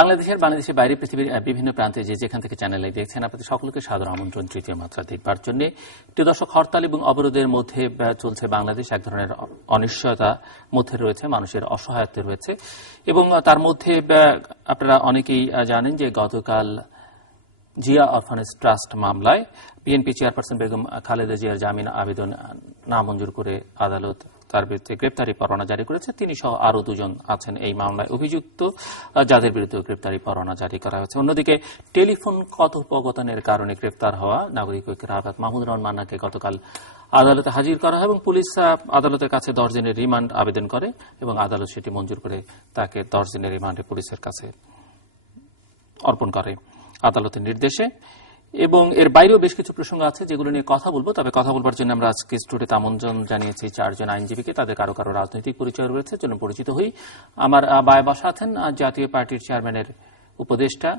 বাংলাদেশের বাইরে পৃথিবীর বিভিন্ন প্রান্তে যেখান থেকে চ্যানেলে দেখছেন আপনাদের সকলকে সাদর আমন্ত্রণ তৃতীয় মাত্রা দেখবার জন্য। প্রিয় দর্শক, হরতাল এবং অবরোধের মধ্যে চলছে বাংলাদেশ। এক ধরনের অনিশ্চয়তা মধ্যে রয়েছে, মানুষের অসহায়ত্ব রয়েছে এবং তার মধ্যে আপনারা অনেকেই জানেন যে গতকাল জিয়া অরফানেজ ট্রাস্ট মামলায় বিএনপি চেয়ারপারসন বেগম খালেদা জিয়ার জামিন আবেদন নামঞ্জুর করে আদালত তার বিরুদ্ধে গ্রেপ্তারি পরোয়ানা জারি করেছে। তিনি সহ আরও দুজন আছেন এই মামলায় অভিযুক্ত, যাদের বিরুদ্ধে গ্রেপ্তারি পরোয়ানা জারি করা হয়েছে। অন্যদিকে টেলিফোন কথোপকথনের কারণে গ্রেপ্তার হওয়া নাগরিক ঐক্যের আহ্বায়ক মাহমুদুর রহমান মান্নাকে গতকাল আদালতে হাজির করা হয় এবং পুলিশ আদালতের কাছে 10 দিনের রিমান্ড আবেদন করে এবং আদালত সেটি মঞ্জুর করে তাকে 10 দিনের রিমান্ডে পুলিশের কাছে অর্পণ করে আদালতের নির্দেশে। এবং এর বাইরেও বেশ কিছু প্রসঙ্গ আছে যেগুলো নিয়ে কথা বলবো। তবে কথা বলবার জন্য আমরা আজকে স্টুডিওতে আমন্ত্রণ জানিয়েছি 4 জন আইনজীবীকে। তাদের কারো কারো রাজনৈতিক পরিচয় রয়েছে, জন্য পরিচিত হই। আমার বায়ে বসা আছেন জাতীয় পার্টির চেয়ারম্যানের উপদেষ্টা,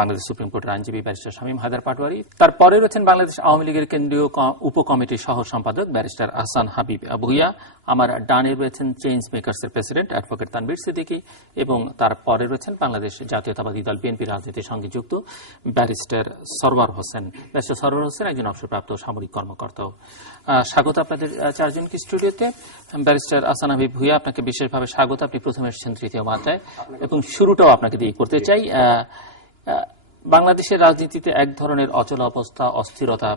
বাংলাদেশ সুপ্রিম কোর্টের আইনজীবী ব্যারিস্টার শামীম হায়দার পাটোয়ারি। তারপরে রয়েছেন বাংলাদেশ আওয়ামী লীগের কেন্দ্রীয় উপকমিটির সহ সম্পাদক ব্যারিস্টার আহসান হাবিব ভুইয়া। আমার ডানে রয়েছেন চেঞ্জ মেকার্সের প্রেসিডেন্ট অ্যাডভোকেট তানভীর সিদ্দিকী এবং তারপরে রয়েছেন বাংলাদেশ জাতীয়তাবাদী দল বিএনপি রাজনীতির সঙ্গে যুক্ত ব্যারিস্টার সরওয়ার হোসেন। ব্যারিস্টার সরওয়ার হোসেন একজন অবসরপ্রাপ্ত সামরিক কর্মকর্তা। স্বাগত আপনাদের 4 জনকে স্টুডিওতে। ব্যারিস্টার আহসান হাবিব ভুইয়া, আপনাকে বিশেষভাবে স্বাগত। আপনি প্রথমে এসেছেন তৃতীয় মাত্রায় এবং শুরুটাও আপনাকে দিয়ে করতে চাই। বাংলাদেশের রাজনীতিতে এক ধরনের অচল অবস্থা, অস্থিরতা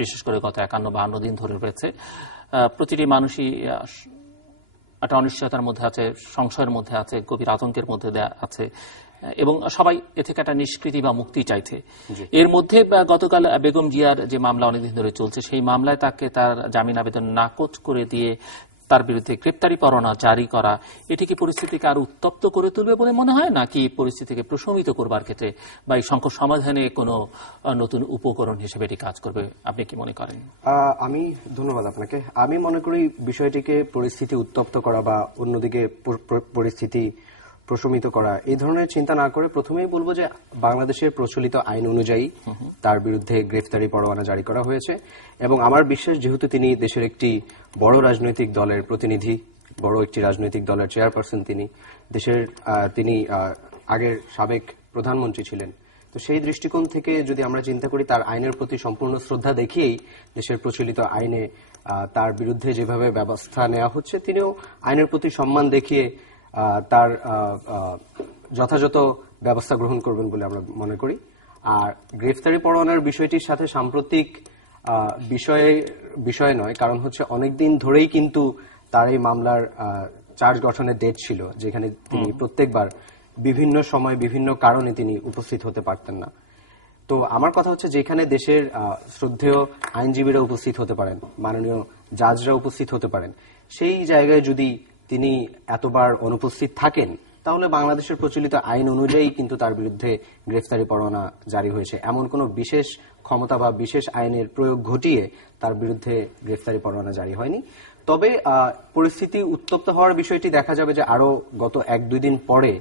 বিশেষ করে গত 51-52 দিন ধরে রয়েছে। প্রতিটি মানুষই একটা অনিশ্চয়তার মধ্যে আছে, সংশয়ের মধ্যে আছে, গভীর আতঙ্কের মধ্যে আছে এবং সবাই এ থেকে একটা নিষ্কৃতি বা মুক্তি চাইছে। এর মধ্যে গতকাল বেগম জিয়ার যে মামলা অনেকদিন ধরে চলছে, সেই মামলায় তাকে তার জামিন আবেদন নাকচ করে দিয়ে তার বিরুদ্ধে গ্রেপ্তারি পরোয়ানা জারি করা, এটি কি পরিস্থিতিকে আরো উত্তপ্ত করে তুলবে বলে মনে হয়, নাকি পরিস্থিতিকে প্রশমিত করবার ক্ষেত্রে বা এই সংকট সমাধানে কোনো নতুন উপকরণ হিসেবে এটি কাজ করবে? আপনি কি মনে করেন? আমি ধন্যবাদ আপনাকে। আমি মনে করি বিষয়টিকে পরিস্থিতি উত্তপ্ত করা বা অন্যদিকে পরিস্থিতি প্রশমিত করা এই ধরনের চিন্তা না করে প্রথমেই বলবো যে বাংলাদেশের প্রচলিত আইন অনুযায়ী তার বিরুদ্ধে গ্রেফতারি পরোয়ানা জারি করা হয়েছে এবং আমার বিশ্বাস, যেহেতু তিনি দেশের একটি বড় রাজনৈতিক দলের প্রতিনিধি, বড় একটি রাজনৈতিক দলের চেয়ারপারসন, তিনি আগের সাবেক প্রধানমন্ত্রী ছিলেন, তো সেই দৃষ্টিকোণ থেকে যদি আমরা চিন্তা করি, তার আইনের প্রতি সম্পূর্ণ শ্রদ্ধা দেখিয়েই দেশের প্রচলিত আইনে তার বিরুদ্ধে যেভাবে ব্যবস্থা নেওয়া হচ্ছে, তিনিও আইনের প্রতি সম্মান দেখিয়ে তার যথাযথ ব্যবস্থা গ্রহণ করবেন বলে আমরা মনে করি। আর গ্রেফতারি পরোয়ানার বিষয়টির সাথে সাম্প্রতিক বিষয় নয়, কারণ হচ্ছে অনেকদিন ধরেই কিন্তু তার এই মামলার চার্জ গঠনের ডেট ছিল, যেখানে তিনি প্রত্যেকবার বিভিন্ন সময় বিভিন্ন কারণে তিনি উপস্থিত হতে পারতেন না। তো আমার কথা হচ্ছে, যেখানে দেশের শ্রদ্ধেয় আইনজীবীরা উপস্থিত হতে পারেন, মাননীয় জাজরা উপস্থিত হতে পারেন, সেই জায়গায় যদি তিনি এতবার অনুপস্থিত থাকেন, তাহলে বাংলাদেশের প্রচলিত আইন অনুযায়ী কিন্তু তার বিরুদ্ধে গ্রেফতারি পরোয়ানা জারি হয়েছে। এমন কোনো বিশেষ ক্ষমতা বা বিশেষ আইনের প্রয়োগ ঘটিয়ে তার বিরুদ্ধে গ্রেফতারি পরোয়ানা জারি হয়নি। তবে পরিস্থিতি উত্তপ্ত হওয়ার বিষয়টি দেখা যাবে যে আরো গত 1-2 দিন পরে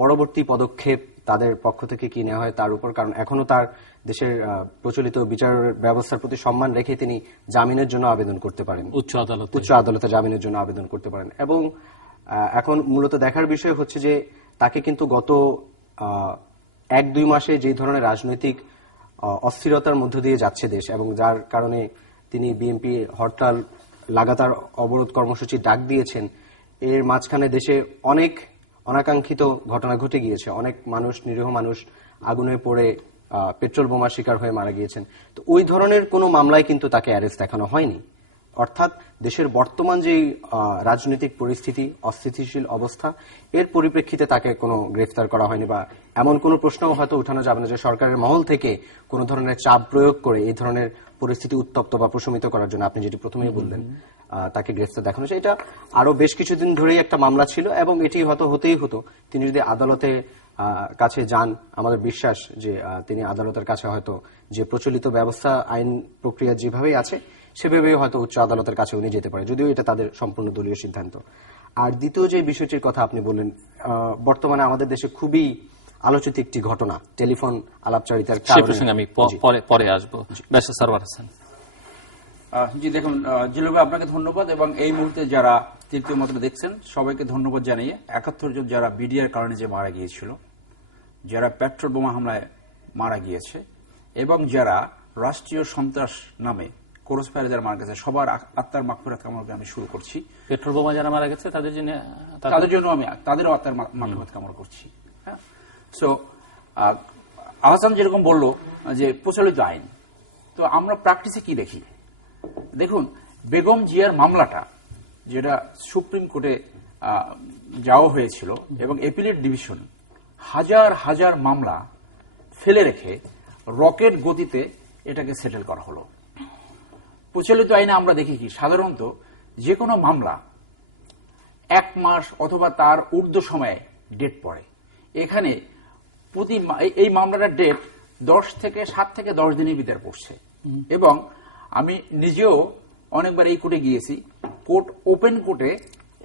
পরবর্তী পদক্ষেপ তাদের পক্ষ থেকে কি নেওয়া হয় তার উপর, কারণ এখনো তার দেশের প্রচলিত বিচার ব্যবস্থার প্রতি সম্মান রেখে তিনি জামিনের জন্য আবেদন করতে পারেন, উচ্চ আদালতে জামিনের জন্য আবেদন করতে পারেন। এবং এখন মূলত দেখার বিষয় হচ্ছে যে তাকে কিন্তু গত 1-2 মাসে যে ধরনের রাজনৈতিক অস্থিরতার মধ্য দিয়ে যাচ্ছে দেশ, এবং যার কারণে তিনি বিএনপি হরতাল, লাগাতার অবরোধ কর্মসূচি ডাক দিয়েছেন, এর মাঝখানে দেশে অনেক অনাকাঙ্ক্ষিত ঘটনা ঘটে গিয়েছে। অনেক মানুষ, নিরীহ মানুষ আগুনে পড়ে পেট্রোল বোমার শিকার হয়ে মারা গিয়েছেন। তো ওই ধরনের কোনো মামলায় কিন্তু তাকে অ্যারেস্ট দেখানো হয়নি। অর্থাৎ দেশের বর্তমান যে রাজনৈতিক পরিস্থিতি, অস্থিতিশীল অবস্থা, এর পরিপ্রেক্ষিতে তাকে কোনো গ্রেফতার করা হয়নি, বা এমন কোনো প্রশ্নও হয়তো উঠানো যাবে না যে সরকারের মহল থেকে কোনো ধরনের চাপ প্রয়োগ করে এই ধরনের পরিস্থিতি উত্তপ্ত বা প্রশমিত করার জন্য, আপনি যেটি প্রথমেই বললেন, তাকে গ্রেফতার দেখানো হয়েছে। এটা আরো বেশ কিছুদিন ধরেই একটা মামলা ছিল এবং এটি হয়তো হতেই হতো। তিনি যদি আদালতে কাছে যান, আমাদের বিশ্বাস যে তিনি আদালতের কাছে হয়তো যে প্রচলিত ব্যবস্থা, আইন প্রক্রিয়া যেভাবেই আছে সেভাবেই হয়তো উচ্চ আদালতের কাছে উনি যেতে পারে, যদিও এটা তাদের সম্পূর্ণ দলীয় সিদ্ধান্ত। আর দ্বিতীয় যে বিষয়টির কথা আপনি বললেন, বর্তমানে আমাদের দেশে খুবই আলোচিত একটি ঘটনা, টেলিফোন আলাপচারিতার কারণে। আমি পরে আসবো। ব্যারিস্টার সরওয়ার হোসেন। জি দেখুন, জিল্লুর ভাই আপনাকে ধন্যবাদ, এবং এই মুহূর্তে যারা তৃতীয় মাত্রা দেখছেন সবাইকে ধন্যবাদ জানিয়ে ৭১ জন যারা বিডিআর কারণে যে মারা গিয়েছিল, যারা পেট্রোল বোমা হামলায় মারা গিয়েছে, এবং যারা রাষ্ট্রীয় সন্ত্রাস নামে ক্রস ফায়ারে যারা মারা গেছে, সবার আত্মার মাগফিরাত কামনা করে আমি শুরু করছি। পেট্রোল বোমা যারা মারা গেছে তাদের জন্য আমি তাদেরও আত্মার মাগফিরাত কামনা করছি। হ্যাঁ, সো আহসান যেরকম বলল যে প্রচলিত আইন, তো আমরা প্র্যাকটিসে কি দেখি? দেখুন, বেগম জিয়ার মামলাটা যেটা সুপ্রিম কোর্টে যাওয়া হয়েছিল এবং অ্যাপিলেট ডিভিশন হাজার হাজার মামলা ফেলে রেখে রকেট গতিতে এটাকে সেটেল করা হলো। প্রচলিত আইনে আমরা দেখি কি, সাধারণত যে কোনো মামলা 1 মাস অথবা তার ঊর্ধ্ব সময়ে ডেট পড়ে। এখানে এই মামলাটার ডেট 7 থেকে 10 দিনের ভিতরে পড়ছে, এবং আমি নিজেও অনেকবার এই কোর্টে গিয়েছি। কোর্ট ওপেন কোর্টে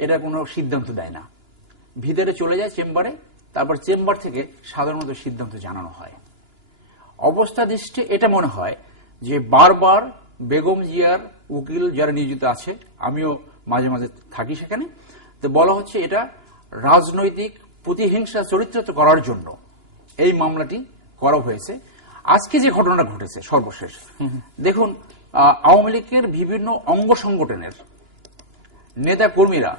এটা কোনো সিদ্ধান্ত দেয় না, ভিতরে চলে যায় চেম্বারে, তারপর চেম্বার থেকে সাধারণত সিদ্ধান্ত জানানো হয়। অবস্থা দৃষ্টি এটা মনে হয় যে বারবার বেগম জিয়ার উকিল যারা নিয়োজিত আছে, আমিও মাঝে মাঝে থাকি সেখানে, তো বলা হচ্ছে এটা রাজনৈতিক প্রতিহিংসা চরিত্রিত করার জন্য এই মামলাটি করা হয়েছে। আজকে যে ঘটনাটা ঘটেছে সর্বশেষ, দেখুন, আওয়ামী লীগের বিভিন্ন অঙ্গ সংগঠনের নেতা কর্মীরা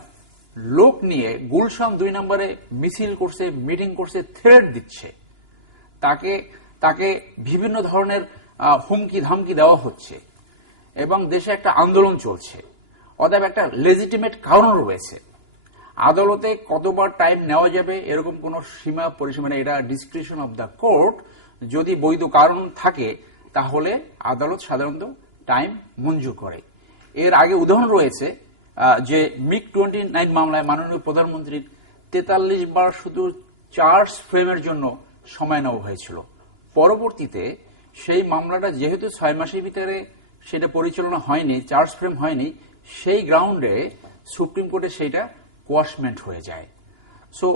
লোক নিয়ে গুলশান 2 নম্বরে মিছিল করছে, মিটিং করছে, থ্রেট দিচ্ছে, তাকে বিভিন্ন ধরনের হুমকি ধামকি দেওয়া হচ্ছে, এবং দেশে একটা আন্দোলন চলছে। অতএব একটা লেজিটিমেট কারণ রয়েছে। আদালতে কতবার টাইম নেওয়া যাবে এরকম কোন সীমা পরিসীমা নেই, এটা ডিসক্রিপশন অব দ্য কোর্ট। যদি বৈধ কারণ থাকে তাহলে আদালত সাধারণত টাইম মঞ্জুর করে। এর আগে উদাহরণ রয়েছে যে MiG-29 মামলায় মাননীয় প্রধানমন্ত্রীর 43 বার শুধু চার্জ ফ্রেমের জন্য সময় নেওয়া হয়েছিল। পরবর্তীতে সেই মামলাটা যেহেতু 6 মাসের ভিতরে সেটা পরিচালনা হয়নি, চার্জ ফ্রেম হয়নি, সেই গ্রাউন্ডে সুপ্রিম কোর্টে সেইটা কোয়াশমেন্ট হয়ে যায়। সো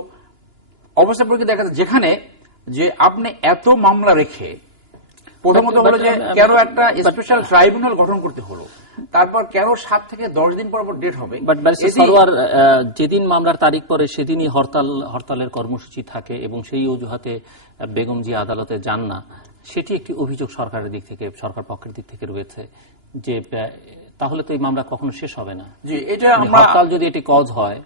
অবস্থা পরিস্থিতি দেখা যায় যেখানে যে আপনি এত মামলা রেখে প্রথমত হলো যে কেন একটা স্পেশাল ট্রাইব্যুনাল গঠন করতে হলো, তারপর কেন 7 থেকে 10 দিন পর ডেট হবে। যেদিন মামলার তারিখ পরে সেদিনই হরতালের কর্মসূচি থাকে এবং সেই অজুহাতে বেগম জিয়া আদালতে যান না, সেটি একটি অভিযোগ সরকারের দিক থেকে, সরকার পক্ষের দিক থেকে রয়েছে যে তাহলে তো এই মামলা কখনো শেষ হবে না। জি, এটা হরতাল যদি এটি কজ হয়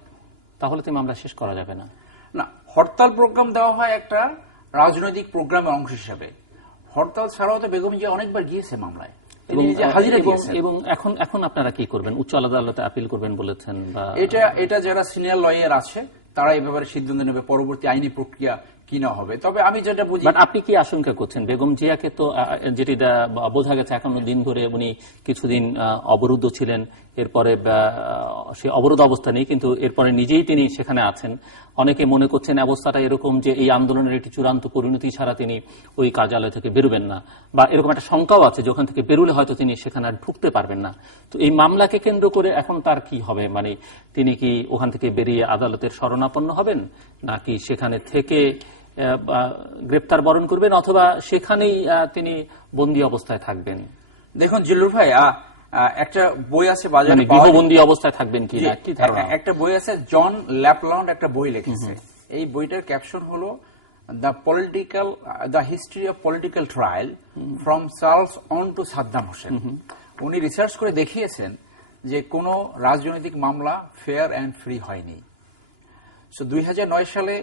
তাহলে তো এই মামলা শেষ করা যাবে না। না, হরতাল প্রোগ্রাম দেওয়া হয় একটা রাজনৈতিক প্রোগ্রামের অংশ হিসেবে। হরতাল ছাড়াও তো বেগম জিয়া অনেকবার গিয়েছে মামলায়, এবং এখন আপনারা কি করবেন? উচ্চ আদালতে আপিল করবেন বলেছেন, বা এটা যারা সিনিয়র লয়ার আছে তারা এই ব্যাপারে সিদ্ধান্ত নেবে পরবর্তী আইনি প্রক্রিয়া কি না হবে। তবে আমি যেটা বুঝি, আপনি কি আশঙ্কা করছেন বেগম জিয়াকে তো যেটি বোঝা গেছে এখনো দিন ধরে উনি কিছুদিন অবরুদ্ধ ছিলেন, এরপরে সে অবরোধ অবস্থা নেই, কিন্তু এরপরে নিজেই তিনি সেখানে আছেন। অনেকে মনে করছেন অবস্থাটা এরকম যে এই আন্দোলনের একটি চূড়ান্ত পরিণতি ছাড়া তিনি ওই কার্যালয় থেকে বেরোবেন না, বা এরকম একটা শঙ্কাও আছে যে ওখান থেকে বেরোলে হয়তো তিনি সেখানে আর ঢুকতে পারবেন না। তো এই মামলাকে কেন্দ্র করে এখন তার কি হবে? মানে তিনি কি ওখান থেকে বেরিয়ে আদালতের শরণাপন্ন হবেন, নাকি সেখানে থেকে গ্রেপ্তার বরণ করবেন, অথবা সেখানেই তিনি বন্দী অবস্থায় থাকবেন? দেখুন জিল্লুর ভাই, একটা বই আছে বাজারে, গৃহবন্দী অবস্থায় থাকবেন কি না, কি ধারণা? একটা বই আছে, জন ল্যাপল্যান্ড একটা বই লিখেছে। এই বইটার ক্যাপশন হলো the history of political trial from Charles on to Saddam Hussein. উনি রিসার্চ করে দেখিয়েছেন যে কোনো রাজনৈতিক মামলা ফেয়ার অ্যান্ড ফ্রি হয়নি। সো 2009 সালে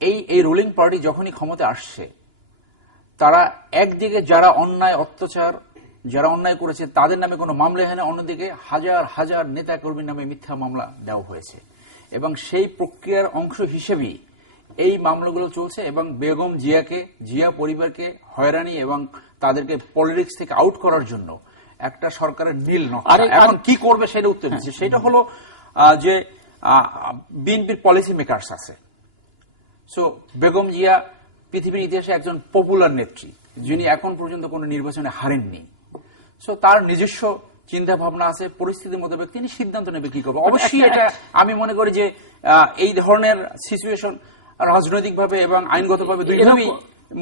এই রুলিং পার্টি যখনই ক্ষমতা আসছে, তারা একদিকে যারা অন্যায় অত্যাচার, যারা অন্যায় করেছে তাদের নামে কোনো মামলা হয় না, অন্যদিকে হাজার হাজার নেতা কর্মীর নামে মিথ্যা মামলা দেওয়া হয়েছে, এবং সেই প্রক্রিয়ার অংশ হিসেবেই এই মামলাগুলো চলছে। এবং বেগম জিয়া পরিবারকে হয়রানি এবং তাদেরকে পলিটিক্স থেকে আউট করার জন্য একটা সরকারের নীল নকশা। এখন কি করবে সেটা উত্তর দিচ্ছে, সেটা হলো যে বিএনপির পলিসি মেকারস আছে। সো বেগম জিয়া পৃথিবীর ইতিহাসে একজন পপুলার নেত্রী, যিনি এখন পর্যন্ত কোনো নির্বাচনে হারেননি। সো তার নিজস্ব চিন্তা ভাবনা আছে, পরিস্থিতি মোতাবেক তিনি সিদ্ধান্ত নেবে কি করবে। অবশ্যই এটা আমি মনে করি যে এই ধরনের সিচুয়েশন রাজনৈতিকভাবে এবং আইনগতভাবে দুইভাবেই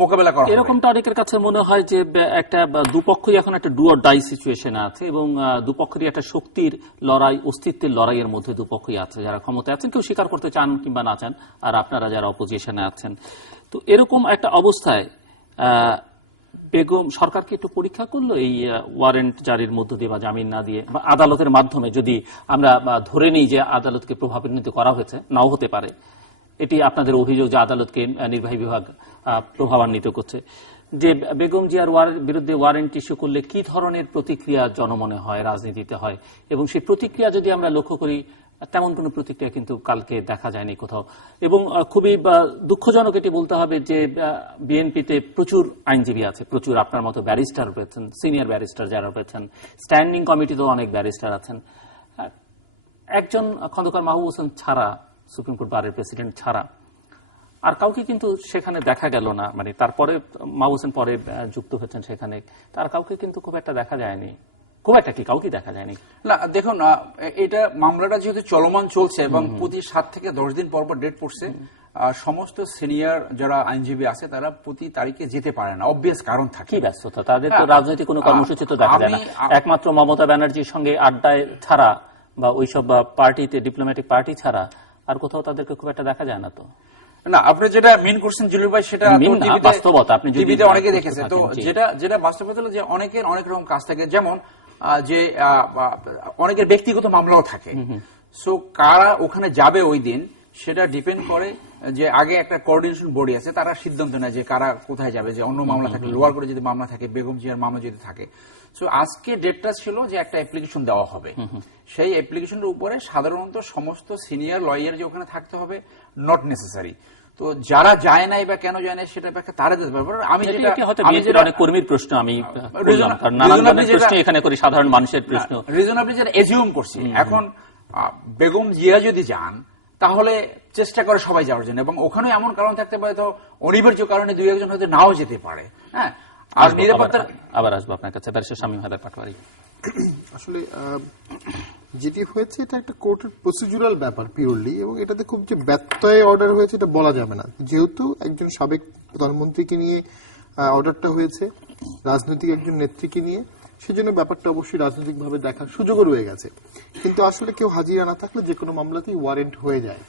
মোকাবেলা করা হবে। এরকমটা অনেকের কাছে মনে হয় যে একটা দুপক্ষই এখন একটা ডু অর ডাই সিচুয়েশনে আছে এবং দুপক্ষেরই একটা শক্তির লড়াই, অস্তিত্বের লড়াইয়ের মধ্যে দুপক্ষই আছে, যারা ক্ষমতায় আছেন কেউ স্বীকার করতে চান কিংবা না চান, আর আপনারা যারা অপোজিশনে আছেন। তো এরকম একটা অবস্থায় বেগম সরকার কি একটু পরীক্ষা করলো এই ওয়ারেন্ট জারির মধ্য দিয়ে বা জামিন না দিয়ে বা আদালতের মাধ্যমে, যদি আমরা ধরে নিই যে আদালতকে প্রভাবান্বিত করা হয়েছে, নাও হতে পারে, এটি আপনাদের অভিযোগ যে আদালতকে নির্বাহী বিভাগ প্রভাবান্বিত করছে, যে বেগম জিয়ার বিরুদ্ধে ওয়ারেন্ট ইস্যু করলে কি ধরনের প্রতিক্রিয়া জনমনে হয়, রাজনীতিতে হয়, এবং সেই প্রতিক্রিয়া যদি আমরা লক্ষ্য করি তেমন কোনো প্রতিক্রিয়া কিন্তু কালকে দেখা যায়নি কোথাও। এবং খুবই দুঃখজনক এটি বলতে হবে যে বিএনপিতে প্রচুর আইনজীবী আছে, প্রচুর আপনার মতো ব্যারিস্টার রয়েছেন, সিনিয়র ব্যারিস্টার যারা রয়েছেন, স্ট্যান্ডিং কমিটিতেও অনেক ব্যারিস্টার আছেন। একজন খন্দকার মাহবুব হোসেন ছাড়া, সুপ্রিম কোর্ট বারের প্রেসিডেন্ট ছাড়া আর কাউকে কিন্তু সেখানে দেখা গেল না। মানে তারপরে মাহবুব হোসেন পরে যুক্ত হয়েছেন সেখানে, তার কাউকে কিন্তু খুব একটা দেখা যায়নি, খুব একটা কি কাউকে দেখা যায়নি। না দেখুন, এটা মামলাটা যেহেতু চলমান চলছে এবং প্রতি 7 থেকে 10 দিন পর ডেট পড়ছে, সমস্ত সিনিয়র যারা আইনজীবী আছে তারা প্রতি তারিখে যেতে পারে না, অবভিয়াস কারণ থাকে। কি ব্যস্ততা তাদের, তো রাজনৈতিক কোনো কর্মসূচি তো দেখা যায় না। একমাত্র মমতা ব্যানার্জির সঙ্গে আড্ডায় ছাড়া বা ওইসব পার্টিতে, ডিপ্লোম্যাটিক পার্টি ছাড়া আর কোথাও তাদেরকে খুব একটা দেখা যায় না। তো না, আপনি যেটা মিন করছেন জলিল ভাই, সেটা বাস্তবতা, আপনি টিভিতে অনেকে দেখেছে। তো যেটা বাস্তবতা হলো যে অনেকের অনেক রকম কাজ থাকে, যেমন যে অনেকের ব্যক্তিগত মামলাও থাকে। সো কারা ওখানে যাবে ওই দিন সেটা ডিপেন্ড করে যে আগে একটা কোঅর্ডিনেশন বডি আছে, তারা সিদ্ধান্ত নেয় যে কারা কোথায় যাবে। যে অন্য মামলা থাকে, লোয়ার করে যদি মামলা থাকে, বেগম জিয়ার মামলা যদি থাকে, সো আজকে ডেটটা ছিল যে একটা অ্যাপ্লিকেশন দেওয়া হবে। সেই অ্যাপ্লিকেশনের উপরে সাধারণত সমস্ত সিনিয়র লয়ার যে ওখানে থাকতে হবে নট নেসেসারি। তো যারা যায় নাই বা কেন যায় নাই সেটা ব্যাখ্যা তারা দিতে পারবে। আমি যেটা অনেক কর্মীর প্রশ্ন আমি নানান ধরনের প্রশ্ন এখানে করি, সাধারণ মানুষের প্রশ্ন রিজনেবলি যেটা এজিউম করছি। এখন বেগম জিয়া যদি যান তাহলে চেষ্টা করে সবাই যাওয়ার জন্য, এবং ওখানে এমন কারণ থাকতে পারে, তো অনিবার্য কারণে 2-1 হয়তো নাও যেতে পারে। হ্যাঁ, আর নিরাপত্তা আবার আসবো আপনার কাছে, ব্যারিস্টার শামীম হায়দার পাটোয়ারি। আসলে যেটি হয়েছে এটা একটা কোর্টের প্রসিডিউরাল ব্যাপার পিওরলি, এবং এটাতে খুব যে ব্যত্যয় অর্ডার হয়েছে এটা বলা যাবে না। যেহেতু একজন সাবেক প্রধানমন্ত্রীকে নিয়ে অর্ডারটা হয়েছে, রাজনৈতিক একজন নেত্রীকে নিয়ে, সেজন্য ব্যাপারটা অবশ্যই রাজনৈতিকভাবে দেখার সুযোগও রয়ে গেছে। কিন্তু আসলে কেউ হাজিরা না থাকলে যে কোনো মামলাতেই ওয়ারেন্ট হয়ে যায়।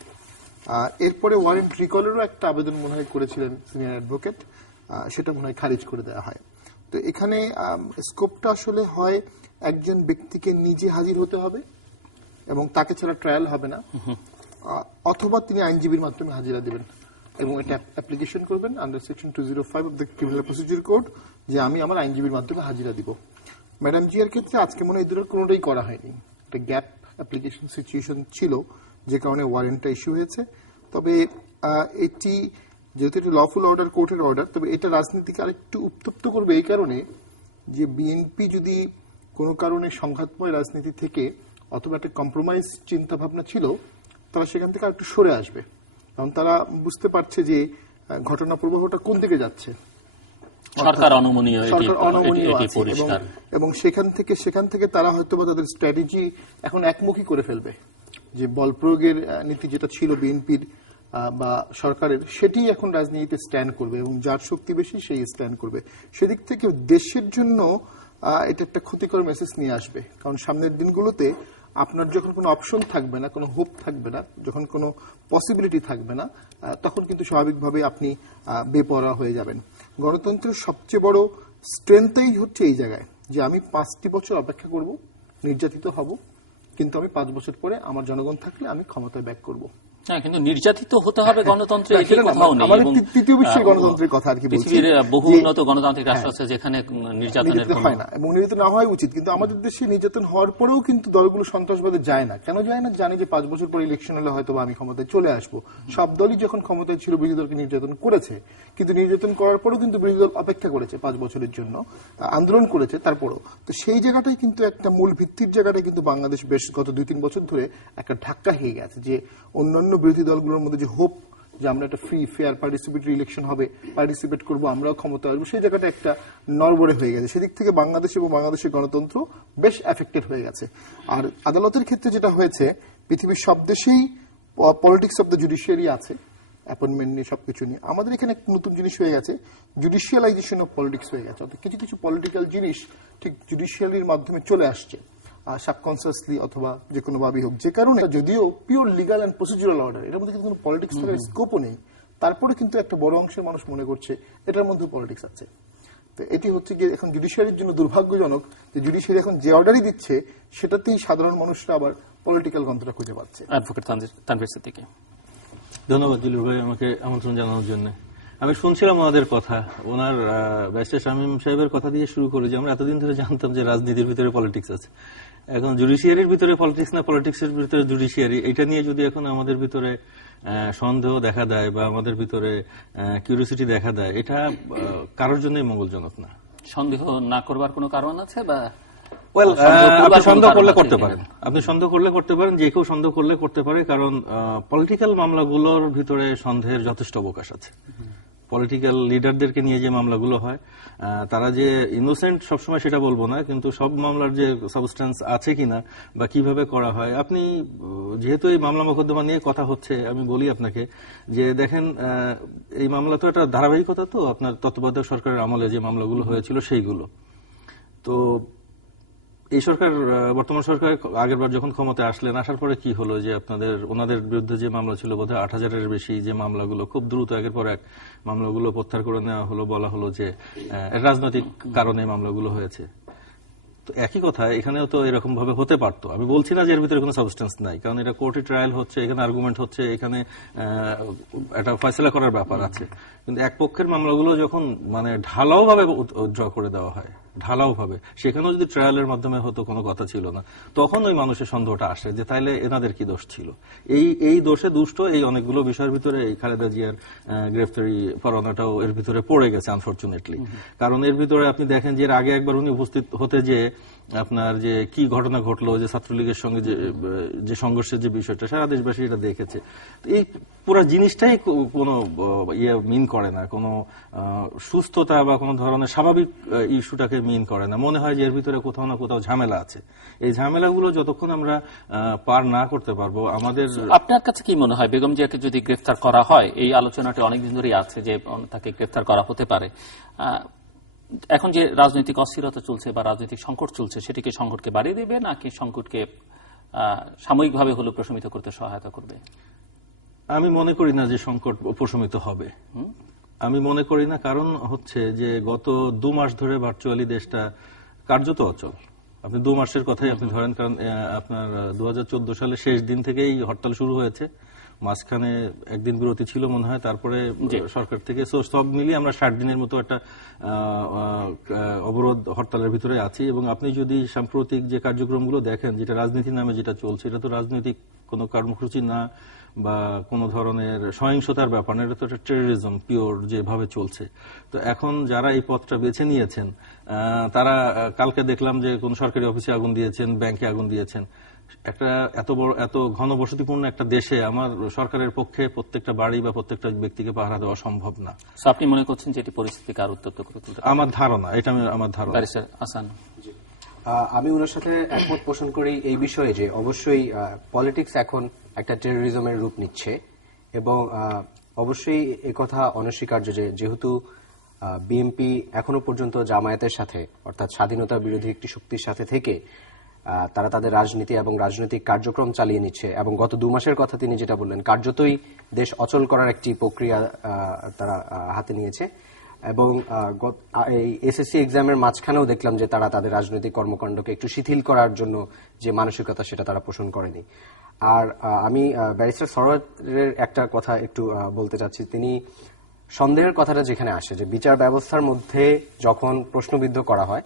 এরপরে ওয়ারেন্ট রিকলেরও একটা আবেদন মনে হয় করেছিলেন সিনিয়র অ্যাডভোকেট, সেটা মনে হয় খারিজ করে দেওয়া হয়। তো এখানে স্কোপটা আসলে হয় একজন ব্যক্তিকে নিজে হাজির হতে হবে এবং তাকে ছাড়া ট্রায়াল হবে না, অথবা তিনি আইনজীবীর মাধ্যমে হাজিরা দেবেন এবং এটা অ্যাপ্লিকেশন করবেন under section 205 of the criminal procedure code যে আমি আমার আইনজীবীর মাধ্যমে হাজিরা দিব। ম্যাডাম জিয়ার ক্ষেত্রে আজকে মনে হয় এই দুটোর কোনোটাই করা হয়নি, একটা গ্যাপ অ্যাপ্লিকেশন সিচুয়েশন ছিল যে কারণে ওয়ারেন্টটা ইস্যু হয়েছে। তবে এটি যেহেতু এটি লফুল অর্ডার, কোর্টের অর্ডার, তবে এটা রাজনীতিকে আরেকটু উত্তপ্ত করবে এই কারণে যে বিএনপি যদি কোনো কারণে সংঘাতময় রাজনীতি থেকে অথবা একটা কম্প্রোমাইজ চিন্তা ভাবনা ছিল, তারা সেখান থেকে আরেকটু সরে আসবে, কারণ তারা বুঝতে পারছে যে ঘটনা প্রবাহটা কোন দিকে যাচ্ছে, সরকার অনমনীয় এবং সেখান থেকে তারা হয়তো বা তাদের স্ট্র্যাটেজি এখন একমুখী করে ফেলবে, যে বল প্রয়োগের নীতি যেটা ছিল বিএনপির বা সরকারের, সেটি এখন রাজনীতিতে স্ট্যান্ড করবে এবং যার শক্তি বেশি সেই স্ট্যান্ড করবে। সেদিক থেকে দেশের জন্য এটা একটা ক্ষতিকর মেসেজ নিয়ে আসবে, কারণ সামনের দিনগুলোতে আপনার যখন কোনো অপশন থাকবে না, কোনো হোপ থাকবে না, যখন কোনো পসিবিলিটি থাকবে না, তখন কিন্তু স্বাভাবিকভাবে আপনি বেপরোয়া হয়ে যাবেন। গণতন্ত্রের সবচেয়ে বড় স্ট্রেংথই হচ্ছে এই জায়গায় যে আমি 5টি বছর অপেক্ষা করব, নির্যাতিত হব, কিন্তু আমি 5 বছর পরে আমার জনগণ থাকলে আমি ক্ষমতায় ব্যাক করব। কিন্তু নির্যাতিত হতে হবে গণতন্ত্রে, তৃতীয় বিশ্বের গণতন্ত্রের কথা আর কি বলছি। বহু উন্নত গণতান্ত্রিক রাষ্ট্র আছে যেখানে নির্যাতনের হয় না এবং নির্যাতন না হওয়াই উচিত, কিন্তু আমাদের দেশে নির্যাতন হওয়ার পরেও কিন্তু দলগুলো সন্ত্রাসবাদে যায় না। কেন যায় না? জানি যে 5 বছর পরে ইলেকশন হলে হয়তো আমি ক্ষমতায় চলে আসবো। সব দলই যখন ক্ষমতায় ছিল বিরোধী দলকে নির্যাতন করেছে, কিন্তু নির্যাতন করার পরেও কিন্তু বিরোধী দল অপেক্ষা করেছে 5 বছরের জন্য, আন্দোলন করেছে তারপরও। তো সেই জায়গাটাই কিন্তু একটা মূল ভিত্তির জায়গাটাই কিন্তু বাংলাদেশ বেশ গত 2-3 বছর ধরে একটা ধাক্কা হয়ে গেছে, যে অন্যান্য বিরোধী দলগুলোর মধ্যে যে হোপ যে আমরা একটা ফ্রি ফেয়ার পার্টিসিপেটরি ইলেকশন হবে, পার্টিসিপেট করবো, আমরাও ক্ষমতা আসবো, সেই জায়গাটা একটা নড়বড়ে হয়ে গেছে। সেদিক থেকে বাংলাদেশ এবং বাংলাদেশের গণতন্ত্র বেশ এফেক্টেড হয়ে গেছে। আর আদালতের ক্ষেত্রে যেটা হয়েছে, পৃথিবীর সব দেশেই পলিটিক্স অব দ্য জুডিশিয়ারি আছে, অ্যাপয়েন্টমেন্ট নিয়ে সবকিছু নিয়ে। আমাদের এখানে একটা নতুন জিনিস হয়ে গেছে, জুডিশিয়ালাইজেশন অফ পলিটিক্স হয়ে গেছে। অর্থাৎ কিছু কিছু পলিটিক্যাল জিনিস ঠিক জুডিশিয়ালির মাধ্যমে চলে আসছে, সাবকনসিয়াসলি অথবা যে কোনো ভাবেই হোক, যে কারণে যদিও pure legal and procedural order, এটার মধ্যে কিন্তু কোনো পলিটিক্স থাকার স্কোপও নেই, তারপরে কিন্তু একটা বড় অংশের মানুষ মনে করছে এটার মধ্যে পলিটিক্স আছে। তো এটি হচ্ছে গিয়ে এখন জুডিশিয়ারির জন্য দুর্ভাগ্যজনক যে জুডিশিয়ারি এখন যে অর্ডারই দিচ্ছে সেটাতেই সাধারণ মানুষরা আবার পলিটিক্যাল গন্ধটা খুঁজে পাচ্ছে। অ্যাডভোকেট তানভীর সিদ্দিকী। ধন্যবাদ জিলুর ভাই আমাকে আমন্ত্রণ জানানোর জন্য। আমি শুনছিলাম ওনাদের কথা, ওনার ব্যারিস্টার শামীম সাহেবের কথা দিয়ে শুরু করে যে আমরা এতদিন ধরে জানতাম যে রাজনীতির ভিতরে পলিটিক্স আছে, এখন জুডিশিয়ারির ভিতরে পলিটিক্স না পলিটিক্সের ভিতরে জুডিশিয়ারি, এটা নিয়ে যদি এখন আমাদের ভিতরে সন্দেহ দেখা দেয় বা আমাদের ভিতরে কিউরিওসিটি দেখা দেয়, এটা কারোর জন্যই মঙ্গলজনক না। সন্দেহ না করবার কোনো কারণ আছে বা ওয়েল, আপনি সন্দেহ করলে করতে আছে পারেন, আপনি সন্দেহ করলে করতে পারেন, যে কেউ সন্দেহ করলে করতে পারে, কারণ পলিটিক্যাল মামলাগুলোর ভিতরে সন্দেহের যথেষ্ট অবকাশ আছে। পলিটিক্যাল লিডারদেরকে নিয়ে যে মামলাগুলো হয়, তারা যে ইনোসেন্ট সবসময় সেটা বলবো না, কিন্তু সব মামলার যে সাবস্টেন্স আছে কিনা বা কিভাবে করা হয়, আপনি যেহেতু এই মামলা মোকদ্দমা নিয়ে কথা হচ্ছে, আমি বলি আপনাকে যে দেখেন, এই মামলা তো একটা ধারাবাহিকতা, তো আপনার তত্ত্বাবধায়ক সরকারের আমলে যে মামলাগুলো হয়েছিল সেইগুলো তো এই সরকার, বর্তমান সরকার আগেরবার যখন ক্ষমতায় আসলেন, আসার পরে কি হলো যে ওনাদের বিরুদ্ধে যে মামলা ছিল বোধহয় 8,000-এর বেশি, যে মামলাগুলো খুব দ্রুত একের পর এক মামলাগুলো প্রত্যাহার করে নেওয়া হলো, বলা হলো যে রাজনৈতিক কারণে মামলাগুলো হয়েছে। তো একই কথা এখানেও তো এরকম ভাবে হতে পারতো। আমি বলছি না যে এর ভিতরে কোনো সাবস্টেন্স নাই, কারণ এটা কোর্টে ট্রায়াল হচ্ছে, এখানে আর্গুমেন্ট হচ্ছে, এখানে একটা ফয়সালা করার ব্যাপার আছে। কিন্তু এক পক্ষের মামলাগুলো যখন মানে ঢালাও ভাবে উইথড্র করে দেওয়া হয়, ঢালাও ভাবে, সেখানেও যদি ট্রায়ালের মাধ্যমে হতো কোনো কথা ছিল না, তখন ওই মানুষের সন্দেহটা আসে যে তাইলে এনাদের কি দোষ ছিল। এই দোষে দুষ্ট এই অনেকগুলো বিষয়ের ভিতরে এই খালেদা জিয়ার গ্রেফতারি পরোয়ানাটাও এর ভিতরে পড়ে গেছে আনফরচুনেটলি। কারণ এর ভিতরে আপনি দেখেন যে এর আগে একবার উনি উপস্থিত হতে যে আপনার যে কি ঘটনা ঘটলো, যে ছাত্রলীগের সঙ্গে যে সংঘর্ষের যে বিষয়টা, সারা দেশবাসী এটা দেখেছে। এই পুরো জিনিসটাই কোনো ইয়ে মিন করে না, কোনো সুস্থতা বা কোনো ধরনের স্বাভাবিক ইস্যুটাকে মিন করে না। মনে হয় যে এর ভিতরে কোথাও না কোথাও ঝামেলা আছে। এই ঝামেলাগুলো যতক্ষণ আমরা পার না করতে পারবো, আমাদের। আপনার কাছে কি মনে হয় বেগম জিয়াকে যদি গ্রেফতার করা হয়, এই আলোচনাটি অনেকদিন ধরেই আছে যে তাকে গ্রেফতার করা হতে পারে, এখন যে রাজনৈতিক অস্থিরতা চলছে বা রাজনৈতিক সংকট চলছে, সেটিকে সংকটকে বাড়িয়ে দেবে নাকি সংকটকে সাময়িকভাবে হলেও প্রশমিত করতে সহায়তা করবে? আমি মনে করি না যে সংকট প্রশমিত হবে, আমি মনে করি না। কারণ হচ্ছে যে গত 2 মাস ধরে ভার্চুয়ালি দেশটা কার্যত অচল। আপনি 2 মাসের কথাই আপনি ধরেন, কারণ আপনার 2014 সালের শেষ দিন থেকেই হরতাল শুরু হয়েছে, মাঝখানে একদিন বিরতি ছিল মনে হয়, তারপরে সরকার থেকে। সব মিলিয়ে আমরা 60 দিনের মতো একটা অবরোধ হরতালের ভিতরে আছি। এবং আপনি যদি সাম্প্রতিক যে কার্যক্রমগুলো দেখেন, যেটা রাজনীতি নামে যেটা চলছে, এটা তো রাজনৈতিক কোনো কর্মসূচি না বা কোনো ধরনের সহিংসতার ব্যাপার না, এটা তো একটা টেররিজম পিওর যেভাবে চলছে। তো এখন যারা এই পথটা বেছে নিয়েছেন, তারা কালকে দেখলাম যে কোন সরকারি অফিসে আগুন দিয়েছেন, ব্যাংকে আগুন দিয়েছেন। একটা এত ঘনবসতিপূর্ণ একটা দেশে আমার সরকারের পক্ষে প্রত্যেকটা বাড়ি বা প্রত্যেকটা ব্যক্তিকে পাহারা দেওয়া সম্ভব না। আপনি মনে করছেন যে এটি পরিস্থিতিকে আরো উত্তপ্ত করে তুলতে? আমার ধারণা, এটা আমার ধারণা। ব্যারিস্টার হাসান। আমি ওনার সাথে একমত পোষণ করি এই বিষয়ে যে অবশ্যই পলিটিক্স এখন একটা টেরোরিজমের রূপ নিচ্ছে, এবং অবশ্যই একথা অনস্বীকার্য যে যেহেতু বিএনপি এখনো পর্যন্ত জামায়াতের সাথে, অর্থাৎ স্বাধীনতা বিরোধী একটি শক্তির সাথে থেকে তারা তাদের রাজনীতি এবং রাজনৈতিক কার্যক্রম চালিয়ে নিচ্ছে, এবং গত 2 মাসের কথা তিনি যেটা বললেন, কার্যতই দেশ অচল করার একটি প্রক্রিয়া তারা হাতে নিয়েছে। এবং এই এসএসসি এক্সামের মাঝখানেও দেখলাম যে তারা তাদের রাজনৈতিক কর্মকাণ্ডকে একটু শিথিল করার জন্য যে মানসিকতা, সেটা তারা পোষণ করেনি। আর আমি ব্যারিস্টার সরোয়ারের একটা কথা একটু বলতে চাচ্ছি। তিনি সন্দেহের কথাটা যেখানে আসে, যে বিচার ব্যবস্থার মধ্যে যখন প্রশ্নবিদ্ধ করা হয়,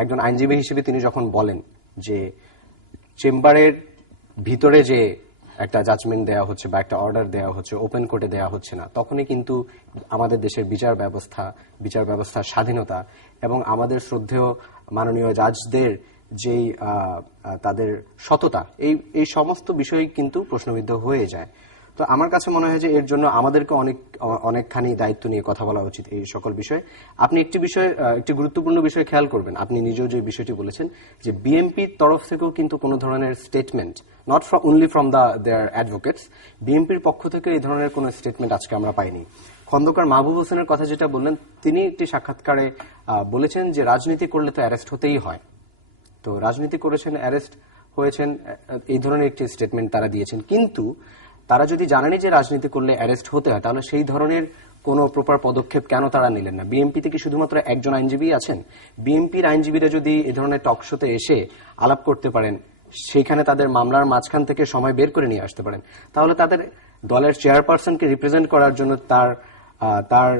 একজন আইনজীবী হিসেবে তিনি যখন বলেন যে চেম্বারের ভিতরে যে একটা জাজমেন্ট দেওয়া হচ্ছে বা একটা অর্ডার দেওয়া হচ্ছে, ওপেন কোর্টে দেওয়া হচ্ছে না, তখনই কিন্তু আমাদের দেশের বিচার ব্যবস্থার স্বাধীনতা এবং আমাদের শ্রদ্ধেয় মাননীয় জাজদের যেই তাদের সততা, এই সমস্ত বিষয় কিন্তু প্রশ্নবিদ্ধ হয়ে যায়। তো আমার কাছে মনে হয় যে এর জন্য আমাদেরকে অনেকখানি দায়িত্ব নিয়ে কথা বলা উচিত এই সকল বিষয়ে। আপনি একটি গুরুত্বপূর্ণ বিষয় খেয়াল করবেন, আপনি নিজেও যে বিষয়টি বলেছেন যে বিএনপির তরফ থেকেও কিন্তু কোনো ধরনের statement, not only from their advocates, বিএনপির পক্ষ থেকে এই ধরনের কোনো স্টেটমেন্ট আজকে আমরা পাইনি। খন্দকার মাহবুব হোসেনের কথা যেটা বললেন, তিনি একটি সাক্ষাৎকারে বলেছেন যে রাজনীতি করলে তো অ্যারেস্ট হতেই হয়, তো রাজনীতি করেছেন, অ্যারেস্ট হয়েছেন, এই ধরনের একটি স্টেটমেন্ট তারা দিয়েছেন। কিন্তু তারা যদি জানেনই যে রাজনীতি করলে অ্যারেস্ট হতে হয়, তাহলে সেই ধরনের কোনো প্রপার পদক্ষেপ কেন তারা নিলেন না? বিএনপিতে কি শুধুমাত্র একজন আইনজীবী আছেন? বিএনপির আইনজীবীরা যদি এই ধরনের টক শোতে এসে আলাপ করতে পারেন, সেইখানে তাদের মামলার মাঝখান থেকে সময় বের করে নিয়ে আসতে পারেন, তাহলে তাদের দলের চেয়ারপারসনকে রিপ্রেজেন্ট করার জন্য তার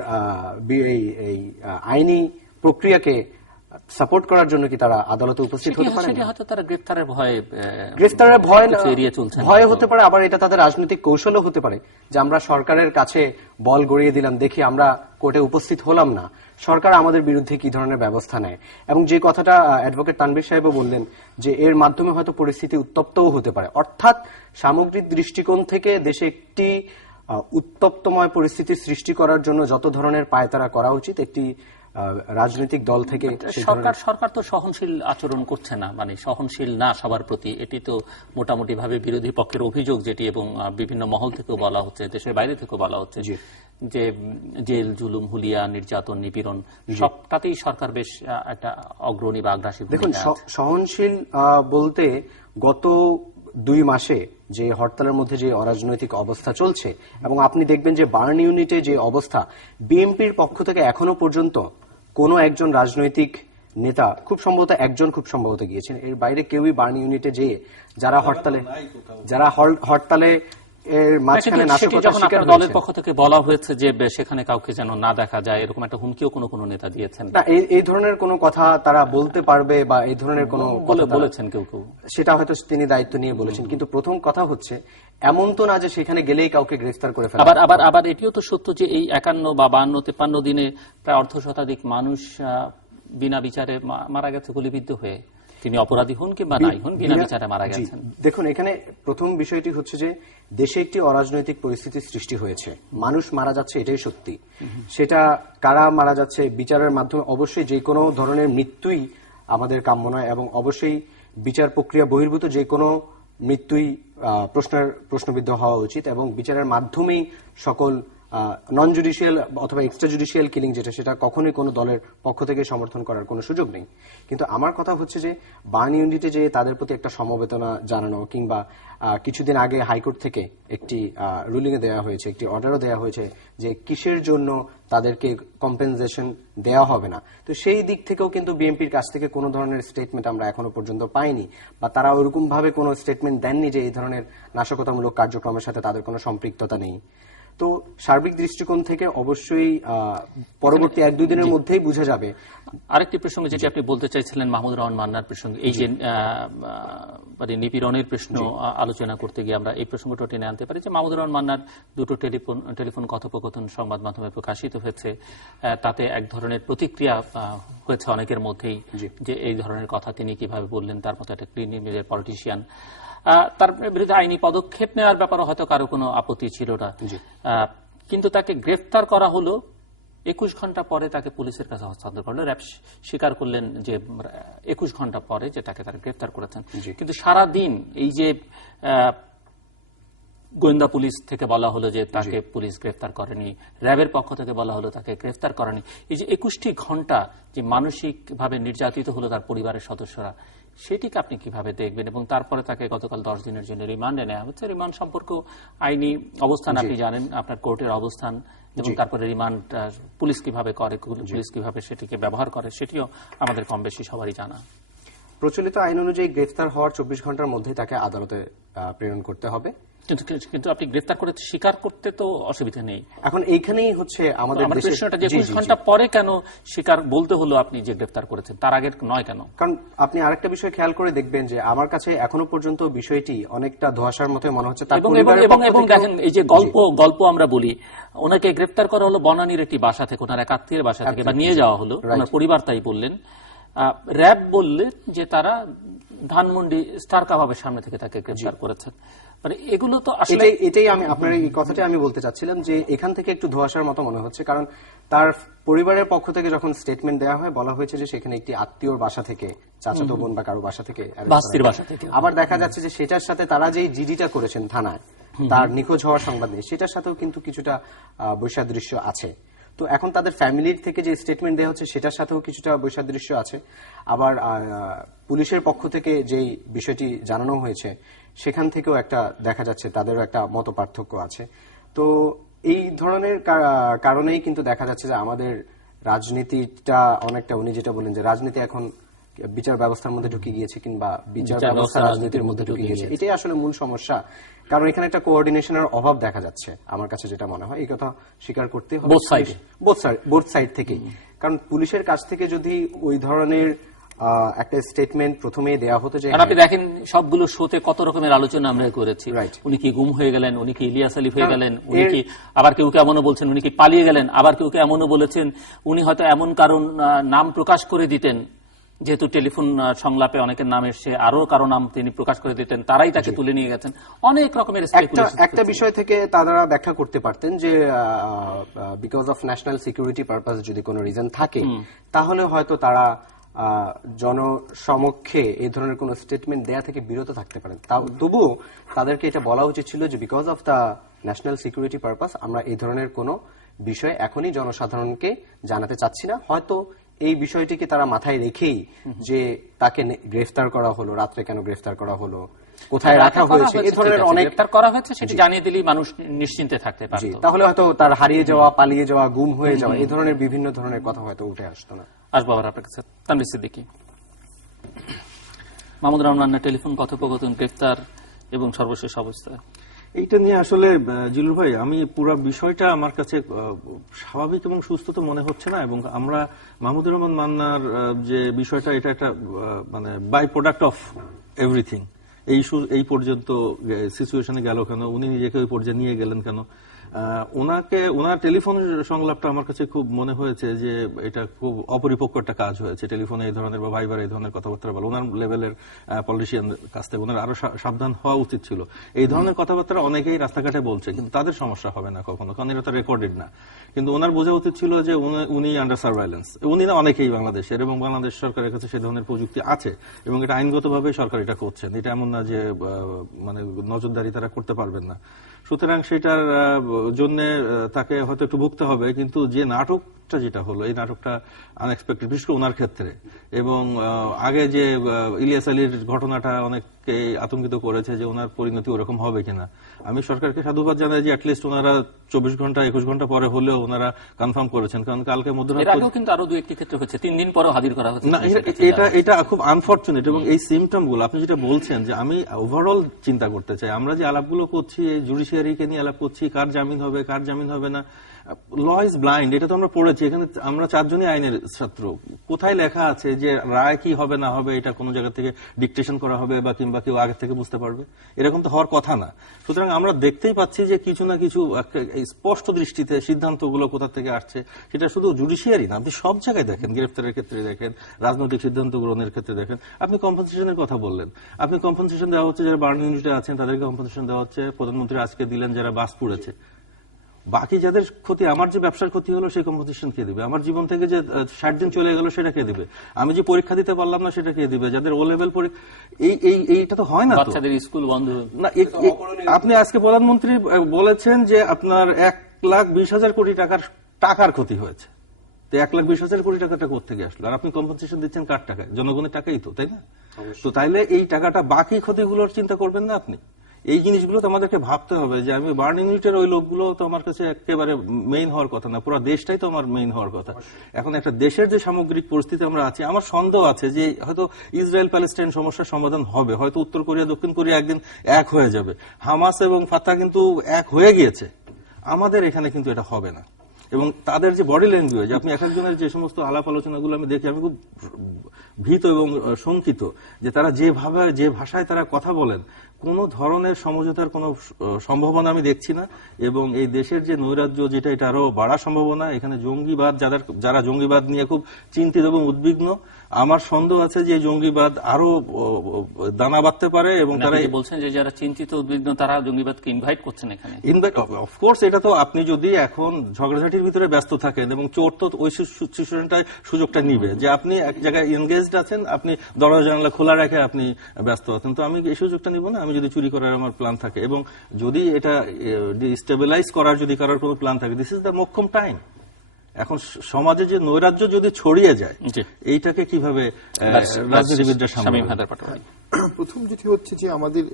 এই আইনি প্রক্রিয়াকে সাপোর্ট করার জন্য কি তারা আদালতে উপস্থিত হতে পারেন? সেটি হয়তো তারা গ্রেফতারের ভয় এড়িয়ে চলছেন, ভয় হতে পারে, আবার এটা তাদের রাজনৈতিক কৌশলও হতে পারে যে আমরা সরকারের কাছে বল গড়িয়ে দিলাম, দেখি আমরা কোর্টে উপস্থিত হলাম না, সরকার আমাদের বিরুদ্ধে কি ধরনের ব্যবস্থা নেয়। এবং যে কথাটা অ্যাডভোকেট তানভীর সাহেবও বললেন যে এর মাধ্যমে হয়তো পরিস্থিতি উত্তপ্তও হতে পারে, অর্থাৎ সামগ্রিক দৃষ্টিকোণ থেকে দেশে একটি উত্তপ্তময় পরিস্থিতি সৃষ্টি করার জন্য যত ধরনের পায়তারা করা উচিত একটি রাজনৈতিক দল থেকে। সরকার তো সহনশীল আচরণ করছে না, মানে সহনশীল না সবার প্রতি, এটি তো মোটামুটি ভাবে বিরোধী পক্ষের অভিযোগ যেটি, এবং বিভিন্ন মহল থেকেও বলা হচ্ছে, দেশের বাইরে থেকেও বলা হচ্ছে যে জেল, জুলুম, হুলিয়া, নির্যাতন, নিপীড়ন সবটাতেই সরকার বেশ একটা অগ্রণী বা আগ্রাসী। দেখুন, সহনশীল বলতে গত 2 মাসে যে হরতালের মধ্যে যে অরাজনৈতিক অবস্থা চলছে, এবং আপনি দেখবেন যে বার্ন ইউনিটে যে অবস্থা, বিএনপির পক্ষ থেকে এখনো পর্যন্ত কোনো একজন রাজনৈতিক নেতা, খুব সম্ভবত গিয়েছেন, এর বাইরে কেউই বার্ন ইউনিটে যেয়ে যারা হরতালে এর মাঝখানে নাশকতার শিকার হয়েছে, দলের পক্ষ থেকে বলা হয়েছে যে সেখানে কাউকে যেন না দেখা যায়, এরকম একটা হুমকিও কোনো নেতা দিয়েছেন না। এই ধরনের কোনো কথা তারা বলতে পারবে বা এই ধরনের কোনো বলেছেন কেউ, সেটা হয়তো তিনি দায়িত্ব নিয়ে বলেছেন। কিন্তু প্রথম কথা হচ্ছে, এমন তো না যে সেখানে গেলেই কাউকে গ্রেফতার করে ফেলা। আবার এটিও তো সত্য যে এই 51 বা 52, 53 দিনে প্রায় অর্ধশতাধিক মানুষ বিনা বিচারে মারা গেছে, গুলিবিদ্ধ হয়ে। তিনি অপরাধী হন কিংবা নাই হন, বিনা বিচারে মারা গেছেন। দেখুন, এখানে প্রথম বিষয়টি হচ্ছে যে দেশে একটি অরাজনৈতিক পরিস্থিতির সৃষ্টি হয়েছে, মানুষ মারা যাচ্ছে, এটাই সত্যি। সেটা কারা মারা যাচ্ছে বিচারের মাধ্যমে, অবশ্যই যে কোনো ধরনের মৃত্যুই আমাদের কাম্য নয়, এবং অবশ্যই বিচার প্রক্রিয়া বহির্ভূত যে কোনো মৃত্যুই প্রশ্নবিদ্ধ হওয়া উচিত, এবং বিচারের মাধ্যমেই সকল নন জুডিশিয়াল অথবা এক্সট্রা জুডিশিয়াল কিলিং যেটা, সেটা কখনোই কোনো দলের পক্ষ থেকে সমর্থন করার কোনো সুযোগ নেই। কিন্তু আমার কথা হচ্ছে যে বার্ন ইউনিটে যে তাদের প্রতি একটা সমবেদনা জানানো, কিংবা কিছুদিন আগে হাইকোর্ট থেকে একটি রুলিং এ দেওয়া হয়েছে, একটি অর্ডারও দেওয়া হয়েছে যে কিসের জন্য তাদেরকে কম্পেনসেশন দেওয়া হবে না। তো সেই দিক থেকেও কিন্তু বিএনপির কাছ থেকে কোনো ধরনের স্টেটমেন্ট আমরা এখনো পর্যন্ত পাইনি, বা তারা ওরকম ভাবে কোনো স্টেটমেন্ট দেননি যে এই ধরনের নাশকতামূলক কার্যক্রমের সাথে তাদের কোনো সম্পৃক্ততা নেই। তো সার্বিক দৃষ্টিকোণ থেকে অবশ্যই পরবর্তী 1-2 দিনের মধ্যেই বোঝা যাবে। আরেকটি প্রসঙ্গ যেটি আপনি বলতে চাইছিলেন, মাহমুদুর রহমান মান্নার প্রসঙ্গে, এই যে মানে নিপীড়নের প্রশ্ন আলোচনা করতে গিয়ে আমরা এই প্রসঙ্গটা টেনে আনতে পারি যে মাহমুদুর রহমান মান্নার 2টো টেলিফোন কথোপকথন সংবাদ মাধ্যমে প্রকাশিত হয়েছে, তাতে এক ধরনের প্রতিক্রিয়া হয়েছে অনেকের মধ্যেই যে এই ধরনের কথা তিনি কিভাবে বললেন, তার মতো একটা ক্রিমিনাল পলিটিশিয়ান, তার বিরুদ্ধে আইনি পদক্ষেপ নেওয়ার ব্যাপারে হয়তো কারো কোনো আপত্তি ছিল না। কিন্তু তাকে গ্রেফতার করা হলো, 21 ঘন্টা পরে তাকে পুলিশের কাছে হস্তান্তর করলো। র্যাব স্বীকার করলেন যে 21 ঘন্টা পরে যে তাকে তারা গ্রেফতার করেছেন। কিন্তু সারা দিন এই যে গোয়েন্দা পুলিশ থেকে বলা হলো যে তাকে পুলিশ গ্রেফতার করেনি, র্যাবের পক্ষ থেকে বলা হলো তাকে গ্রেফতার করেনি, এই যে 21টি ঘন্টা যে মানসিকভাবে নির্যাতিত হলো তার পরিবারের সদস্যরা, সেটিকে আপনি কিভাবে দেখবেন? এবং তারপরে তাকে গতকাল 10 দিনের জন্য রিমান্ডে নেওয়া হচ্ছে। রিমান্ড সম্পর্ক আইনি অবস্থান আপনি জানেন, আপনার কোর্টের অবস্থান, এবং তারপরে রিমান্ড পুলিশ কিভাবে করে, পুলিশ কিভাবে সেটিকে ব্যবহার করে, সেটিও আমাদের কম বেশি সবারই জানা। প্রচলিত আইন অনুযায়ী গ্রেফতার হওয়ার 24 ঘন্টার মধ্যেই তাকে আদালতে প্রেরণ করতে হবে। কিন্তু আপনি গ্রেফতার করে স্বীকার করতে তো অসুবিধা নেই। এখন এইখানেই হচ্ছে আমাদের প্রশ্নটা, যে 21 ঘন্টা পরে কেন স্বীকার বলতে হলো আপনি যে গ্রেফতার করেছেন, তার আগে নয় কেন? কারণ আপনি আরেকটা বিষয় খেয়াল করে দেখবেন যে আমার কাছে এখনো পর্যন্ত বিষয়টি অনেকটা ধোঁয়াশার মতো মনে হচ্ছে। এবং দেখেন, এই যে গল্প আমরা বলি, ওনাকে গ্রেফতার করা হলো বনানীর একটি বাসা থেকে, ওনার এক আত্মীয়ের বাসা থেকে, বা নিয়ে যাওয়া হলো, ওনার পরিবার তাই বললেন। র্যাব বললে যে তারা ধানমন্ডি স্টার কাবাবের সামনে থেকে তাকে গ্রেফতার করেছেন। মানে এগুলো তো আসলে এটাই আমি আপনার এই কথাটা আমি বলতে চাচ্ছিলাম যে এখান থেকে একটু ধোঁয়াশার মতো মনে হচ্ছে, কারণ তার পরিবারের পক্ষ থেকে যখন স্টেটমেন্ট দেওয়া হয় বলা হয়েছে যে সেখানে একটি আত্মীয়র বাসা থেকে, চাচাতো বোন বা কারো বাসা থেকে arrest করা বাস্তির হয়। বাসা থেকে। আবার দেখা যাচ্ছে যে সেটার সাথে তারা যে জিডিটা করেছেন থানায় তার নিখোঁজ হওয়ার সংবাদ নেই, সেটার সাথেও কিন্তু কিছুটা বৈসাদৃশ্য আছে। তো এখন তাদের ফ্যামিলির থেকে যে স্টেটমেন্ট দেওয়া হচ্ছে সেটার সাথেও কিছুটা বৈসাদৃশ্য আছে। আবার পুলিশের পক্ষ থেকে যেই বিষয়টি জানানো হয়েছে সেখান থেকেও একটা দেখা যাচ্ছে তাদেরও একটা মত পার্থক্য আছে। তো এই ধরনের কারণেই কিন্তু দেখা যাচ্ছে যে আমাদের রাজনীতিটা অনেকটা, উনি যেটা বলেন যে রাজনীতি এখন বিচার ব্যবস্থার মধ্যে ঢুকে গিয়েছে কিংবা বিচার ব্যবস্থা রাজনীতির মধ্যে ঢুকে গিয়েছে, এটাই আসলে মূল সমস্যা। কারণ এখানে একটা কোঅর্ডিনেশনের অভাব দেখা যাচ্ছে আমার কাছে যেটা মনে হয়, এই কথা স্বীকার করতে হবে বোথ সাইড থেকেই। কারণ পুলিশের কাছ থেকে যদি ওই ধরনের একটা স্টেটমেন্ট প্রথমে দেওয়া হতো যে আপনি দেখেন সবগুলো শোতে কত রকমের আলোচনা আমরা করেছি, উনি কি গুম হয়ে গেলেন, উনি কি ইলিয়াস আলী হয়ে গেলেন, উনি কি, আবার কেউ এমনও বলছেন উনি কি পালিয়ে গেলেন, আবার কেউ এমনও বলেছেন উনি হয়তো এমন কারণ নাম প্রকাশ করে দিতেন, যেহেতু টেলিফোন সংলাপে অনেকের নাম এসছে, আরো কারো নাম তিনি প্রকাশ করে দিতেন, তারাই তাকে তুলে নিয়ে গেছেন। অনেক রকমের একটা বিষয় থেকে তারা ব্যাখ্যা করতে পারতেন যে because of national security purpose যদি কোনো রিজন থাকে তাহলে হয়তো তারা জনসমক্ষে এই ধরনের কোন স্টেটমেন্ট দেয়া থেকে বিরত থাকতে পারেন। তবুও তাদেরকে এটা বলা উচিত ছিল যে because of the national security purpose আমরা এই ধরনের কোন বিষয় এখনই জনসাধারণকে জানাতে চাচ্ছি না। হয়তো এই বিষয়টিকে তারা মাথায় রেখেই যে তাকে গ্রেফতার করা হলো, রাত্রে কেন গ্রেফতার করা হলো, কোথায় রাখা হয়েছে, এই ধরনের অনেক গ্রেফতার করা হয়েছে সেটি জানিয়ে দিলেই মানুষ নিশ্চিন্তে থাকতে পারত। তাহলে হয়তো তার হারিয়ে যাওয়া, পালিয়ে যাওয়া, গুম হয়ে যাওয়া এই ধরনের বিভিন্ন ধরনের কথা হয়তো উঠে আসতো না। আসবো আবার আপনার কাছে। তানভীর সিদ্দিকী, মাহমুদুর রহমানের টেলিফোন কথোপকথন, গ্রেফতার এবং সর্বশেষ অবস্থা, এইটা নিয়ে আসলে জিলুর ভাই আমি পুরো বিষয়টা আমার কাছে স্বাভাবিক এবং সুস্থ তো মনে হচ্ছে না। এবং আমরা মাহমুদুর রহমান মান্নার যে বিষয়টা, এটা একটা মানে বাই প্রোডাক্ট অফ এভরিথিং। এই পর্যন্ত সিচুয়েশনে গেল কেন, উনি নিজেকে ওই পর্যায়ে নিয়ে গেলেন কেন, ওনার টেলিফোন সংলাপটা আমার কাছে খুব মনে হয়েছে যে এটা খুব অপরিপক্ক একটা কাজ হয়েছে। টেলিফোনে এই ধরনের বা ভাইবার এই ধরনের কথাবার্তা বলা, ওনার লেভেলের পলিটিশিয়ান কাছ থেকে ওনার আরো সাবধান হওয়া উচিত ছিল। এই ধরনের কথাবার্তা অনেকেই রাস্তাঘাটে বলছে, কিন্তু তাদের সমস্যা হবে না কখনো, কারণ এটা তো রেকর্ডেড না। কিন্তু ওনার বোঝা উচিত ছিল যে উনি আন্ডার সার্ভাইলেন্স, উনি না অনেকেই বাংলাদেশের, এবং বাংলাদেশ সরকারের কাছে সে ধরনের প্রযুক্তি আছে এবং এটা আইনগতভাবে সরকার এটা করছেন। এটা এমন না যে মানে নজরদারি তারা করতে পারবেন না। সুতরাং সেটার জন্য তাকে হয়তো একটু ভুগতে হবে, কিন্তু যে নাটকটা যেটা হলো, এই নাটকটা আনএক্সপেক্টেড, বিশেষ করে ওনার ক্ষেত্রে। এবং আগে যে ইলিয়াস আলীর ঘটনাটা অনেককে আতঙ্কিত করেছে যে ওনার পরিণতি ওরকম হবে কিনা। আমি সরকারকে সাধুবাদ জানাই যে অ্যাটলিস্ট ওনারা 24 ঘন্টা 21 ঘন্টা পরে হলেও ওনারা কনফার্ম করেছেন, কারণ কালকে মধ্যরাত কিন্তু আরো 2-1টি ক্ষেত্রে হচ্ছে 3 দিন পরেও হাজির করা হচ্ছে না। এটা খুব আনফরচুনেট। এবং এই সিমটম গুলো আপনি যেটা বলছেন যে আমি ওভারঅল চিন্তা করতে চাই, আমরা যে আলাপগুলো করছি জুডিশিয়ারিকে নিয়ে আলাপ করছি, কার জামিন হবে কার জামিন হবে না, ল ইজ ব্লাইন্ড, এটা তো আমরা পড়েছি। এখানে আমরা 4 জনই আইনের ছাত্র। কোথায় লেখা আছে যে রায় কি হবে না হবে এটা কোনো জায়গা থেকে ডিকটেশন করা হবে বা কিংবা কেউ আগে থেকে বুঝতে পারবে? এরকম তো হওয়ার কথা না। সুতরাং আমরা দেখতেই পাচ্ছি যে কিছু না কিছু স্পষ্ট দৃষ্টিতে সিদ্ধান্তগুলো কোথা থেকে আসছে। সেটা শুধু জুডিশিয়ারি না, আপনি সব জায়গায় দেখেন, গ্রেফতারের ক্ষেত্রে দেখেন, রাজনৈতিক সিদ্ধান্ত গ্রহণের ক্ষেত্রে দেখেন। আপনি কম্পেনসেশনের কথা বললেন, আপনি কম্পেনসেশন দেওয়া হচ্ছে যারা বার্ন ইউনিটে আছেন তাদেরকে কম্পেনসেশন দেওয়া হচ্ছে। প্রধানমন্ত্রী আজকে দিলেন যারা বাস পুড়েছে। বাকি যাদের ক্ষতি, আমার যে ব্যবসার ক্ষতি হলো সেই কম্পেনসেশন কে দিবে? আমার জীবন থেকে যে 60 দিন চলে গেল সেটা কে দিবে? আমি যে পরীক্ষা দিতে পারলাম না সেটা কে দিবে? যাদের ও লেভেল পরীক্ষা, এইটা তো হয় না, বাচ্চাদের স্কুল বন্ধ না। আপনি আজকে প্রধানমন্ত্রী বলেছেন যে আপনার 1,20,000 কোটি টাকার ক্ষতি হয়েছে। তো 1,20,000 কোটি টাকাটা কোথেকে আসলো? আর আপনি কম্পেনসেশন দিচ্ছেন কার টাকায়? জনগণের টাকাই তো, তাই না? তো তাইলে এই টাকাটা বাকি ক্ষতিগুলোর চিন্তা করবেন না আপনি? এই জিনিসগুলো তো আমাদেরকে ভাবতে হবে যে আমি বার্ন ইউনিটের ওই লোকগুলো তো আমার কাছে একেবারে মেইন হওয়ার কথা না, পুরো দেশটাই তো আমার মেইন হওয়ার কথা। এখন একটা দেশের যে সামগ্রিক পরিস্থিতি আমরা আছি, আমার সন্দেহ আছে যে হয়তো ইসরায়েল প্যালেস্টাইন সমস্যার সমাধান হবে, হয়তো উত্তর কোরিয়া দক্ষিণ কোরিয়া একদিন এক হয়ে যাবে, হামাস এবং ফাত্তাহ কিন্তু এক হয়ে গিয়েছে। আমাদের এখানে কিন্তু এটা হবে না। এবং তাদের যে বডি ল্যাঙ্গুয়েজ, আপনি এক একজনের যে সমস্ত আলাপ আলোচনাগুলো আমি দেখি, আমি খুব ভীত এবং শঙ্কিত যে তারা যে ভাষায় তারা কথা বলেন, কোনো ধরনের সমঝোতার কোনো সম্ভাবনা আমি দেখছি না। এবং এই দেশের যে নৈরাজ্য যেটা, এটা আরো বাড়ার সম্ভাবনা। এখানে জঙ্গিবাদ, যারা জঙ্গিবাদ নিয়ে খুব চিন্তিত এবং উদ্বিগ্ন, আমার সন্দেহ আছে যে জঙ্গিবাদ আরো দানা বাঁধতে পারে। এবং তারা বলছেন যে যারা চিন্তিত উদ্বিগ্ন তারা জঙ্গিবাদকে ইনভাইট করছেন এখানে। অফকোর্স, এটা তো আপনি যদি এখন ঝগড়াঝাটির ভিতরে ব্যস্ত থাকেন, এবং চোর তো ওই সিচুয়েশনটায় সুযোগটা নিবে যে আপনি এক জায়গায় এনগেজড আছেন, আপনি দরজা জানালা খোলা রেখে আপনি ব্যস্ত আছেন, তো আমি এই সুযোগটা নিব না। আমি যদি চুরি করার আমার প্ল্যান থাকে, এবং যদি এটা ডিস্টেবিলাইজ করার যদি কারোর কোনো প্ল্যান থাকে, দিস ইজ দ্য মোক্ষম টাইম। এখন সমাজে যে নৈরাজ্য যদি ছড়িয়ে যায়, এইটাকে কিভাবে রাজনীতিবিদরা সামলাবে? প্রথম যেটি হচ্ছে যে আমাদের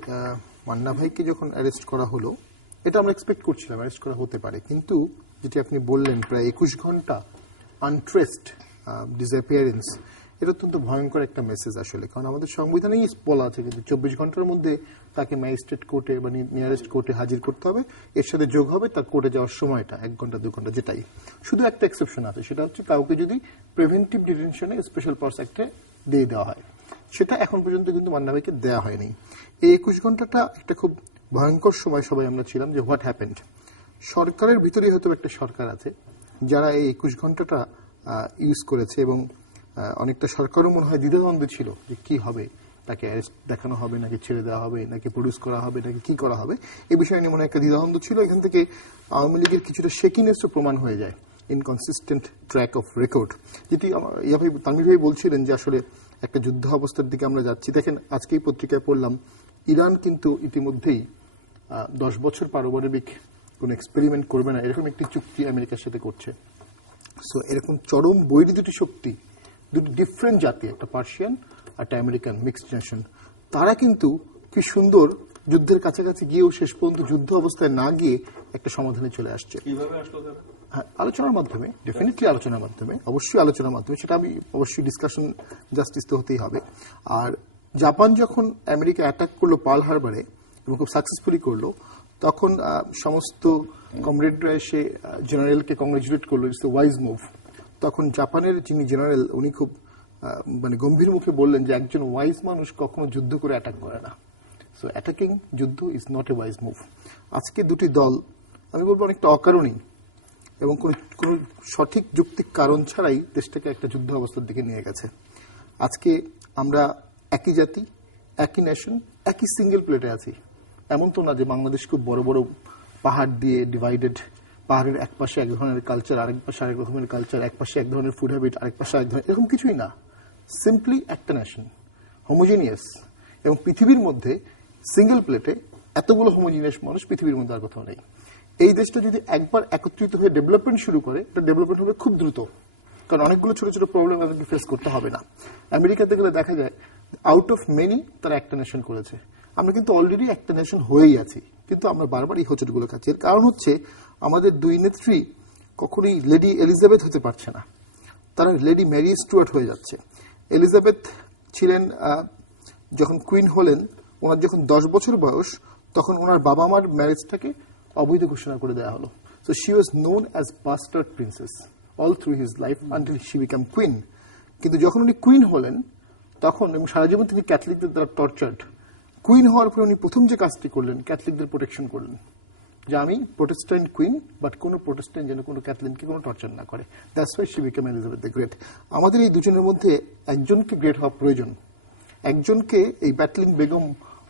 মান্না ভাইকে যখন অ্যারেস্ট করা হলো, এটা আমরা এক্সপেক্ট করছিলাম অ্যারেস্ট করা হতে পারে, কিন্তু যেটি আপনি বললেন প্রায় 21 ঘন্টা আনট্রেসড ডিসঅ্যাপিয়ারেন্স, এটা অত্যন্ত ভয়ঙ্কর একটা মেসেজ আসলে। কারণ আমাদের সংবিধানেই বলা আছে কিন্তু 24 ঘন্টার মধ্যে তাকে ম্যাজিস্ট্রেট কোর্টে বা নিয়ারেস্ট কোর্টে হাজির করতে হবে, এর সাথে যোগ হবে তার কোর্টে যাওয়ার সময়টা 1 ঘন্টা 2 ঘন্টা যেটাই। শুধু একটা এক্সেপশন আছে, সেটা হচ্ছে কাউকে যদি প্রিভেন্টিভ ডিটেনশনে স্পেশাল পাওয়ার্স অ্যাক্টে দিয়ে দেওয়া হয়, সেটা এখন পর্যন্ত কিন্তু মান্না ভাইকে দেওয়া হয়নি। এই 21 ঘন্টাটা একটা খুব ভয়ঙ্কর সময় সবাই আমরা ছিলাম যে হোয়াট হ্যাপেন্ড। সরকারের ভিতরেই হয়তো একটা সরকার আছে যারা এই 21 ঘন্টাটা ইউজ করেছে, এবং অনেকটা সরকারও মনে হয় দ্বিধাদ্বন্দ্ব ছিল যে কি হবে, তাকে অ্যারেস্ট দেখানো হবে নাকি ছেড়ে দেওয়া হবে, নাকি প্রডিউস করা হবে, নাকি কি করা হবে, এই বিষয়ে নিয়ে মনে হয় একটা দ্বিধাদ্বন্দ্ব ছিল। এখান থেকে আওয়ামী লীগের কিছুটা শেকিনেসও প্রমাণ হয়ে যায়, ইনকনসিস্টেন্ট ট্র্যাক অফ রেকর্ড, যেটি তানভীর ভাই বলছিলেন যে আসলে একটা যুদ্ধ অবস্থার দিকে আমরা যাচ্ছি। দেখেন, আজকেই পত্রিকায় পড়লাম ইরান কিন্তু ইতিমধ্যেই 10 বছর পারমাণবিক কোন এক্সপেরিমেন্ট করবে না, এরকম একটি চুক্তি আমেরিকার সাথে করছে। সো এরকম চরম বৈরী দুটি শক্তি, দুটি ডিফারেন্ট জাতি, একটা পার্সিয়ান একটা আমেরিকান মিক্সড নেশন, তারা কিন্তু কি সুন্দর যুদ্ধের কাছাকাছি গিয়েও শেষ পর্যন্ত যুদ্ধ অবস্থায় না গিয়ে একটা সমাধানে চলে আসছে। হ্যাঁ, আলোচনার মাধ্যমে, ডেফিনেটলি আলোচনার মাধ্যমে, অবশ্যই আলোচনার মাধ্যমে, সেটা আমি অবশ্যই ডিসকাশন জাস্টিস তো হতেই হবে। আর জাপান যখন আমেরিকা অ্যাটাক করলো পার্ল হারবারে এবং খুব সাকসেসফুলি করলো, তখন সমস্ত কমরেডরা এসে জেনারেলকে কংগ্রেচুলেট করলো, ইটস এ ওয়াইজ মুভ। তখন জাপানের যিনি জেনারেল, উনি খুব গম্ভীর মুখে বললেন যে একজন ওয়াইজ মানুষ কখনো যুদ্ধ করে অ্যাটাক করে না। সো অ্যাটাকিং যুদ্ধ is not a wise move. আজকে দুটি দল আমি বলবো অনেকটা অকারণেই এবং কোন সঠিক যৌক্তিক কারণ ছাড়াই দেশটাকে একটা যুদ্ধ অবস্থার দিকে নিয়ে গেছে। আজকে আমরা একই জাতি, একই নেশন, একই সিঙ্গেল প্লেটে আছি। এমন তো না যে বাংলাদেশ খুব বড় বড় পাহাড় দিয়ে ডিভাইডেড, পাহাড়ের এক পাশে এক ধরনের কালচার, আরেক পাশে আরেক রকমের কালচার, এক পাশে এক ধরনের ফুড হ্যাবিট, আরেক পাশে আরেক ধরনের, এরকম কিছুই না। সিম্পলি একটা নেশন, হোমোজিনিয়াস। এবং পৃথিবীর মধ্যে সিঙ্গেল প্লেটে এতগুলো হোমোজিনিয়াস মানুষ পৃথিবীর মধ্যে আর কোথাও নেই। এই দেশটা যদি একবার একত্রিত হয়ে ডেভেলপমেন্ট শুরু করে, এটা ডেভেলপমেন্ট হবে খুব দ্রুত, কারণ অনেকগুলো ছোট ছোট প্রবলেম আমাদেরকে ফেস করতে হবে না। আমেরিকাতে গেলে দেখা যায় আউট অফ মেনি তারা একটা নেশন করেছে। আমরা কিন্তু অলরেডি একটা নেশন হয়েই আছি, কিন্তু আমরা বারবার এই হোঁচটগুলো খাচ্ছি। এর কারণ হচ্ছে আমাদের দুই নেত্রী কখনোই লেডি এলিজাবেথ হতে পারছে না, তারা লেডি ম্যারি স্টুয়ার্ট হয়ে যাচ্ছে। এলিজাবেথ ছিলেন যখন কুইন হলেন, ওনার যখন 10 বছর বয়স, তখন ওনার বাবা মার ম্যারেজটাকে অবৈধ ঘোষণা করে দেওয়া হলো। So she was known as bastard princess all through his life until she become queen. কিন্তু যখন উনি কুইন হলেন তখন, এবং সারা জীবন তিনি ক্যাথলিকদের দ্বারা টর্চার্ড, কুইন হওয়ার পরে উনি প্রথম যে কাজটি করলেন, ক্যাথলিকদের প্রোটেকশন করলেন, যে আমি প্রোটেস্ট্যান্ট কুইন, বাট কোনো প্রোটেস্ট্যান্ট যেন কোনো ক্যাথলিককে কোনো টর্চার না করে। That's why she become Elizabeth the great. আমাদের এই দুজনের মধ্যে একজনকে গ্রেট হওয়া প্রয়োজন, একজনকে এই ব্যাটলিং বেগম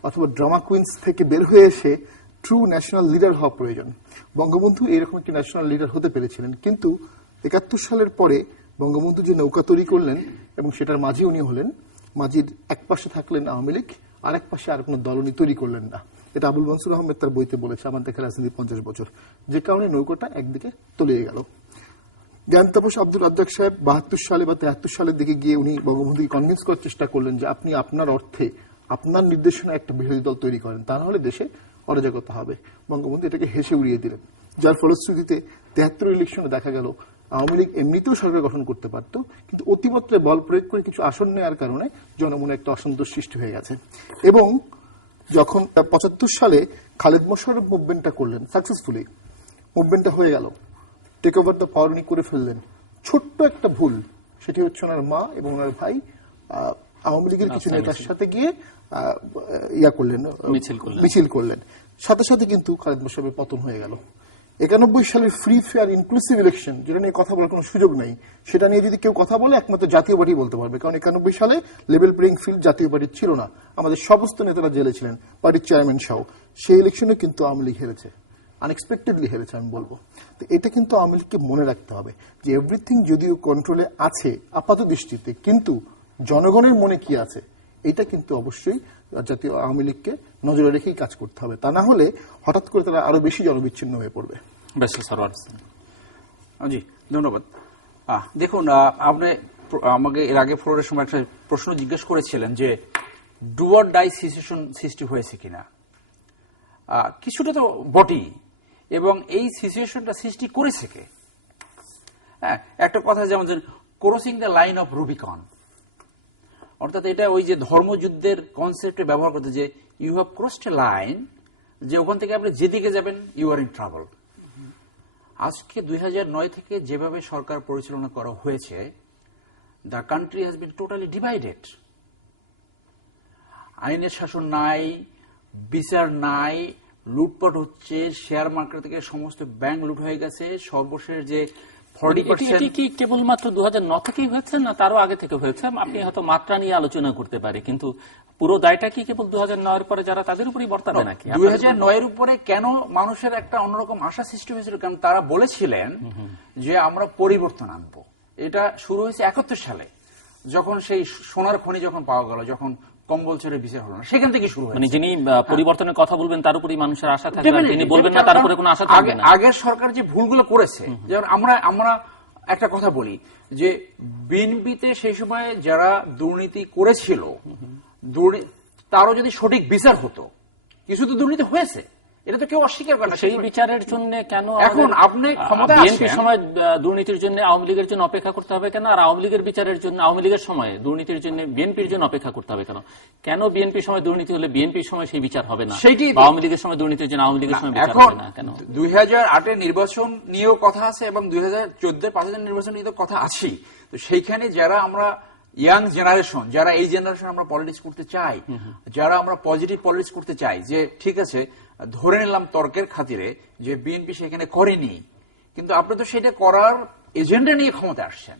অথবা ড্রামা কুইন্স থেকে বের হয়ে এসে ট্রু ন্যাশনাল লিডার হওয়া প্রয়োজন। বঙ্গবন্ধু এইরকম একটি ন্যাশনাল লিডার হতে পেরেছিলেন, কিন্তু 71 সালের পরে বঙ্গবন্ধু যে নৌকা তৈরি করলেন এবং সেটার মাঝি উনি হলেন, মাঝির এক পাশে থাকলেন আওয়ামী লীগ, আরেক পাশে আর কোনো দল উনি তৈরি করলেন না। এটা আবুল মনসুর আহমেদ তার বইতে বলেছে, আমার দেখা রাজনীতি 50 বছর, যে কারণে নৌকাটা একদিকে তলিয়ে গেল। জ্ঞান তাপস আব্দুল রাজ্জাক সাহেব 72 সালে বা 73 সালের দিকে গিয়ে উনি বঙ্গবন্ধুকে কনভিন্স করার চেষ্টা করলেন যে আপনি আপনার অর্থে, আপনার নির্দেশনা একটা বিরোধী দল তৈরি করেন, তা নাহলে দেশে অরাজকতা হবে। বঙ্গবন্ধু এটাকে হেসে উড়িয়ে দিলেন, যার ফলশ্রুতিতে 73 ইলেকশনে দেখা গেল আওয়ামী লীগ এমনিতেও সরকার গঠন করতে পারত, কিন্তু অতিমাত্রায় বল প্রয়োগ করে কিছু আসন নেওয়ার কারণে জনমনে একটা অসন্তোষ সৃষ্টি হয়ে গেছে। এবং যখন 75 সালে খালেদ মোশাররফ মুভমেন্টটা করলেন সাকসেসফুলি, মুভমেন্টটা হয়ে গেল, টেক ওভার দ্য পাওয়ার উনি করে ফেললেন। ছোট্ট একটা ভুল, সেটি হচ্ছে ওনার মা এবং ওনার ভাই আওয়ামী লীগের কিছু নেতার সাথে গিয়ে ইয়া করলেন, মিছিল করলেন। সাথে সাথে কিন্তু খালেদ মোশাররফের পতন হয়ে গেল। 91 সালের ফ্রি ফেয়ার ইনক্লুসিভ ইলেকশন, যেটা নিয়ে কথা বলার কোনো সুযোগ নেই, সেটা নিয়ে যদি কেউ কথা বলে একমাত্র জাতীয় পার্টি বলতে পারবে। কারণ 91 সালে লেভেল প্লেইং ফিল্ড জাতীয় পার্টির ছিল না, আমাদের সমস্ত নেতারা জেলে ছিলেন, পার্টির চেয়ারম্যান সহ। সেই ইলেকশনে কিন্তু আওয়ামী লীগ হেরেছে, আনএক্সপেক্টেডলি হেরেছে আমি বলবো। তো এটা কিন্তু আওয়ামী লীগকে মনে রাখতে হবে যে এভরিথিং যদিও কন্ট্রোলে আছে আপাত দৃষ্টিতে, কিন্তু জনগণের মনে কি আছে এটা কিন্তু অবশ্যই জাতীয় আওয়ামী লীগকে নজরে রেখেই কাজ করতে হবে। তা না হলে হঠাৎ করে তারা আরো বেশি জনবিচ্ছিন্ন হয়ে পড়বে। জি, ধন্যবাদ। দেখুন, আপনি আমাকে এর আগে ফ্লোরের সময় একটা প্রশ্ন জিজ্ঞেস করেছিলেন যে ডু অর ডাই সিচুয়েশন সৃষ্টি হয়েছে কিনা। কিছুটা তো বটেই, এবং এই সিচুয়েশনটা সৃষ্টি করেছে কে? হ্যাঁ, একটা কথা যেমন crossing the line of Rubicon, অর্থাৎ এটা ওই যে ধর্মযুদ্ধের কনসেপ্টে ব্যবহার করতে, যে you have crossed a line, যে ওখান থেকে আপনি যেদিকে যাবেন ইউ আর ইন ট্রাবল। আজকে 2009 থেকে যেভাবে সরকার পরিচালনা করা হয়েছে, the country has been totally divided. আইনের শাসন নাই, বিচার নাই, লুটপাট হচ্ছে, শেয়ার মার্কেট থেকে সমস্ত ব্যাংক লুট হয়ে গেছে। সর্বশেষ যে 40% কি কেবলমাত্র 2009 থেকেই হয়েছে, না তারও আগে থেকে হয়েছে? আপনি হয়তো মাত্রা নিয়ে আলোচনা করতে পারে, কিন্তু পুরো দায়টা কি কেবল 2009 এর পরে যারা তাদের উপরই বর্তাবে নাকি? 2009 এর উপরে কেন মানুষের একটা অন্যরকম আশা সৃষ্টি হয়েছিল, কারণ তারা বলেছিলেন যে আমরা পরিবর্তন আনবো। এটা শুরু হয়েছে 71 সালে, যখন সেই সোনার খনি যখন পাওয়া গেল, যখন কম্বল ছেড়ে বিচার হলো না, সেখান থেকে শুরু হয়েছে। মানে যিনি পরিবর্তনের কথা বলবেন তার উপরই মানুষের আশা থাকবে, যিনি বলবেন না তার উপরে কোনো আশা থাকবে না। আগের সরকার যে ভুলগুলো করেছে, যেমন আমরা একটা কথা বলি যে বিএনপিতে সেই সময় যারা দুর্নীতি করেছিল, তারও যদি সঠিক বিচার হতো, কিছু তো দুর্নীতি হয়েছে, এটা তো কেউ অস্বীকার করে না। সেই বিচারের জন্য কেন এখন আপনি ক্ষমতায় বিএনপির সময় দুর্নীতির জন্য আওয়ামী লীগের জন্য অপেক্ষা করতে হবে কেন, আর আওয়ামী লীগের বিচারের জন্য আওয়ামী লীগের সময় দুর্নীতির জন্য বিএনপির জন্য অপেক্ষা করতে হবে কেন? কেন বিএনপির সময় দুর্নীতি হলে বিএনপির সময় সেই বিচার হবে না, আওয়ামী লীগের সময় দুর্নীতির জন্য আওয়ামী লীগের সময় বিচার হবে না কেন? 2008 নির্বাচন নিয়েও কথা আছে, এবং 2014 5 নির্বাচন নিয়ে তো কথা আছেই। তো সেইখানে যারা আমরা ইয়াং জেনারেশন, যারা এই জেনারেশন আমরা পলিটিক্স করতে চাই, যারা আমরা পজিটিভ পলিটিক্স করতে চাই, যে ঠিক আছে ধরে নিলাম তর্কের খাতিরে যে বিএনপি সেখানে করেনি, কিন্তু আপনি তো সেটা করার এজেন্ডা নিয়ে ক্ষমতা আসছেন,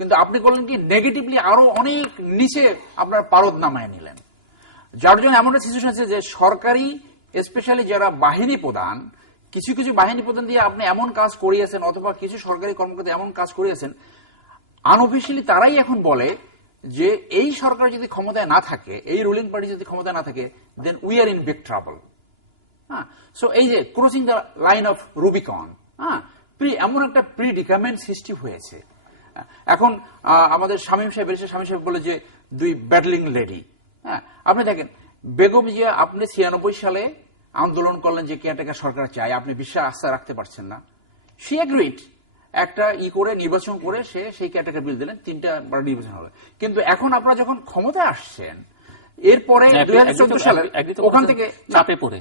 কিন্তু আপনি করলেন কি নেগেটিভলি আরো অনেক নিচে আপনার পারদ নামায় নিলেন, যার জন্য এমন একটা সিচুয়েশন আছে যে সরকারি স্পেশালি যারা বাহিনী প্রধান, কিছু কিছু বাহিনী প্রধান দিয়ে আপনি এমন কাজ করিয়েছেন, অথবা কিছু সরকারি কর্মকর্তা এমন কাজ করিয়েছেন, আনঅফিশিয়ালি তারাই এখন বলে যে এই সরকার যদি ক্ষমতায় না থাকে, এই রুলিং পার্টি যদি ক্ষমতায় না থাকে, then we are in big trouble. So এই যে crossing the line of Rubicon, এমন একটা প্রিডিকামেন্ট সৃষ্টি হয়েছে। এখন আমাদের শামীম সাহেব বলে যে দুই ব্যাটলিং লেডি। আপনি দেখেন বেগম জিয়া, আপনি 96 সালে আন্দোলন করলেন যে কেয়ারটেকার সরকার চাই, আপনি বিশ্বাস আস্থা রাখতে পারছেন না, শি এগ্রিড, একটা করে নির্বাচন করে সে সেই কেয়ারটেকার বিল দিলেন, 3টা নির্বাচন হলো। কিন্তু এখন আপনারা যখন ক্ষমতায় আসছেন, এরপরে 2014 সালে ওখান থেকে চাপে পড়ে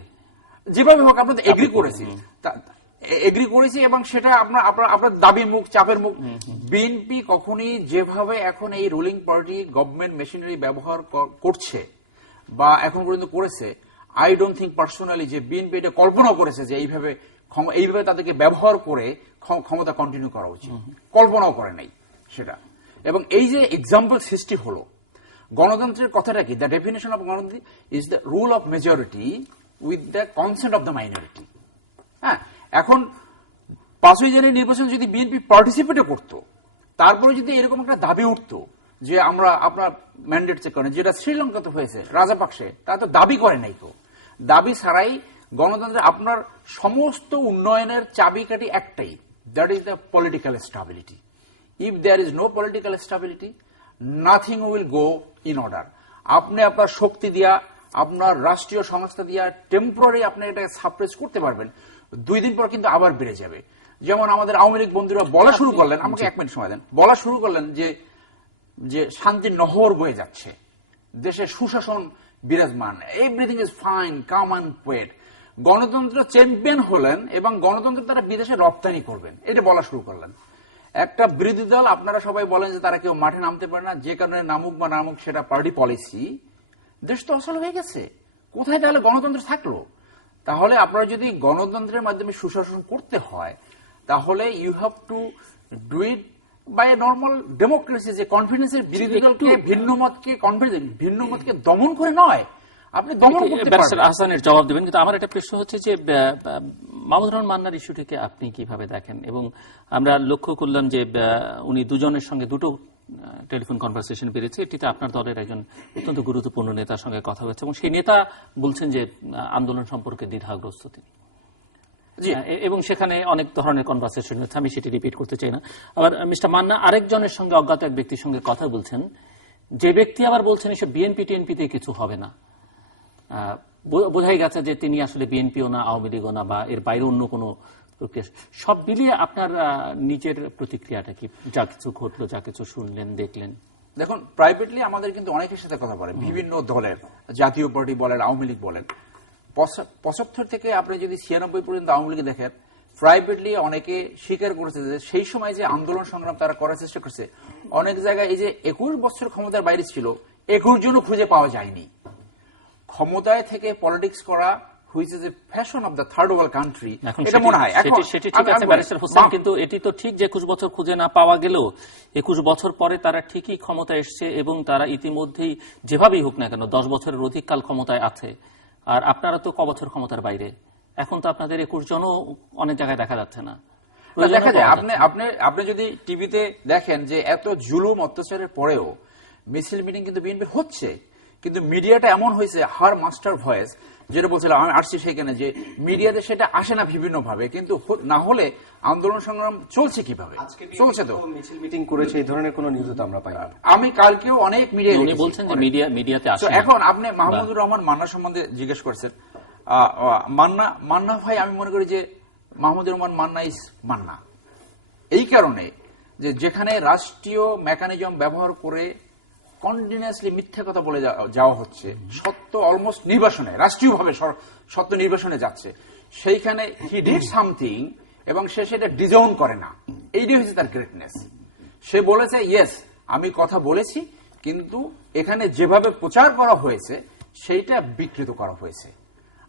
যেভাবে হোক আপনাদের এগ্রি করেছি, এবং সেটা আপনার দাবি মুখ, চাপের মুখ। বিএনপি কখনই যেভাবে এখন এই রুলিং পার্টি গভর্নমেন্ট মেশিনারি ব্যবহার করছে বা এখন পর্যন্ত করেছে, আই ডোন্ট থিঙ্ক পার্সোনালি যে বিএনপি এটা কল্পনা করেছে যে এইভাবে তাদেরকে ব্যবহার করে ক্ষমতা কন্টিনিউ করা উচিত, কল্পনাও করে নাই সেটা। এবং এই যে এক্সাম্পল সৃষ্টি হলো, গণতন্ত্রের কথাটা কি? দ্য ডেফিনেশন অফ গণতন্ত্র is the rule of majority with the consent of the minority. হ্যাঁ, এখন 5ই জানুয়ারি নির্বাচন যদি বিএনপি পার্টিসিপেটও করতো, তারপরে যদি এরকম একটা দাবি উঠতো যে আমরা আপনার ম্যান্ডেট চেক করেন, যেটা শ্রীলঙ্কাতে হয়েছে রাজাপাকসে, তারা তো দাবি করে নাই। তো দাবি ছাড়াই গণতন্ত্রের আপনার সমস্ত উন্নয়নের চাবিকাঠি একটাই, that is the political stability. If there is no political stability, nothing will go in order. আপনি আপনার শক্তি দিয়া, আপনার রাষ্ট্রীয় সংস্থা দিয়া টেম্পোরারি আপনি এটাকে সাপ্রেস করতে পারবেন, 2 দিন পর কিন্তু আবার বেড়ে যাবে। যেমন আমাদের আওয়ামী লীগ বন্ধুরা বলা শুরু করলেন, আমাকে 1 মিনিট সময় দেন, বলা শুরু করলেন যে শান্তির নহর বয়ে যাচ্ছে, দেশে সুশাসন বিরাজমান, everything is fine, calm and quiet. গণতন্ত্র চ্যাম্পিয়ন হলেন এবং গণতন্ত্র তারা বিদেশে রপ্তানি করবেন, এটা বলা শুরু করলেন। একটা বিরোধী দল আপনারা সবাই বলেন যে তারা কেউ মাঠে নামতে পারে না, যে কারণে নামুক বা নামুক সেটা পার্টি পলিসি। দেশ তো অচল হয়ে গেছে, কোথায় তাহলে গণতন্ত্র থাকলো? তাহলে আপনারা যদি গণতন্ত্রের মাধ্যমে সুশাসন করতে হয় তাহলে you have to do it by a normal democracy, যে কনফিডেন্সের বিরোধী দলকে ভিন্ন মতকে দমন করে নয়, আপনি দমন করতে ব্যারিস্টার পারবেন। আহসানের জবাব দেবেন, কিন্তু আমার একটা প্রশ্ন হচ্ছে যে মাহমুদুর রহমান মান্নার ইস্যুটিকে আপনি কিভাবে দেখেন? এবং আমরা লক্ষ্য করলাম যে উনি দুজনের সঙ্গে দুটো টেলিফোন কনভারসেশন বেড়েছে, এটিতে আপনার দলের একজন অত্যন্ত গুরুত্বপূর্ণ নেতার সঙ্গে কথা হয়েছে এবং সেই নেতা বলছেন যে আন্দোলন সম্পর্কে দ্বিধাগ্রস্ত তিনি, এবং সেখানে অনেক ধরনের কনভারসেশন হচ্ছে, আমি সেটি রিপিট করতে চাই না। আবার মিস্টার মান্না আরেকজনের সঙ্গে, অজ্ঞাত এক ব্যক্তির সঙ্গে কথা বলছেন, যে ব্যক্তি আবার বলছেন এসব বিএনপি টিএনপিতে কিছু হবে না। বোঝাই গেছে যে তিনি আসলে বিএনপিও না, আওয়ামী লীগও না, বা এর বাইরে অন্য কোনো প্রক্রিয়া। সব মিলিয়ে আপনার নিজের প্রতিক্রিয়াটা কি, যা কিছু ঘটলো, যা কিছু শুনলেন দেখলেন? দেখুন, প্রাইভেটলি আমাদের কিন্তু অনেকের সাথে কথা বলে, বিভিন্ন দলের, জাতীয় পার্টি বলেন, আওয়ামী লীগ বলেন। 75 থেকে আপনি যদি 96 পর্যন্ত আওয়ামী লীগ দেখেন, প্রাইভেটলি অনেকে স্বীকার করেছে যে সেই সময় যে আন্দোলন সংগ্রাম তারা করার চেষ্টা করছে, অনেক জায়গায় এই যে 21 বছর ক্ষমতার বাইরে ছিল 21 জনও খুঁজে পাওয়া যায়নি। ক্ষমতায় থেকে পলিটিক্স করা which is a fashion of the third world country, এটা মনে হয় এখন সেটি ঠিক আছে ব্যারিস্টার হোসেন, কিন্তু এটি তো ঠিক যে 21 বছর খুঁজে না পাওয়া গেলেও 21 বছর পরে তারা ঠিকই ক্ষমতায় এসছে এবং তারা ইতিমধ্যেই যেভাবেই হোক না কেন 10 বছরের অধিক কাল ক্ষমতায় আছে। আর আপনারা তো ক বছর ক্ষমতার বাইরে, এখন তো আপনাদের 21 জনও অনেক জায়গায় দেখা যাচ্ছে না। দেখা যায় আপনি যদি টিভিতে দেখেন যে এত জুলুম অত্যাচারের পরেও মিছিল মিটিং কিন্তু বিএনপির হচ্ছে, কিন্তু মিডিয়াটা এমন হয়েছে হার মাস্টার ভয়েস, যেটা বলছিলাম আমি আসছি সেখানে, যে মিডিয়াতে সেটা আসে না বিভিন্ন ভাবে, কিন্তু না হলে আন্দোলন সংগ্রাম চলছে কিভাবে? চলছে তো, মিছিল মিটিং করেছে, এই ধরনের কোনো নিউজ তো আমরা পাই না। আমি কালকেও অনেক মিডিয়া উনি বলছেন যে মিডিয়াতে আসে। এখন আপনি মাহমুদুর রহমান মান্না সম্বন্ধে জিজ্ঞেস করেছেন। মান্না ভাই, আমি মনে করি যে মাহমুদুর রহমান মান্না ইজ মান্না এই কারণে যে যেখানে রাষ্ট্রীয় মেকানিজম ব্যবহার করে কন্টিনিউয়াসলি মিথ্যা কথা বলে যাওয়া হচ্ছে, সত্য অলমোস্ট নির্বাসনে, রাষ্ট্রীয়ভাবে সত্য নির্বাসনে যাচ্ছে, সেইখানে হি ডিড সামথিং এবং সে সেটা ডিজাউন করে না, এইটাই হচ্ছে তার গ্রেটনেস। সে বলেছে ইয়েস আমি কথা বলেছি, কিন্তু এখানে যেভাবে প্রচার করা হয়েছে সেইটা বিকৃত করা হয়েছে।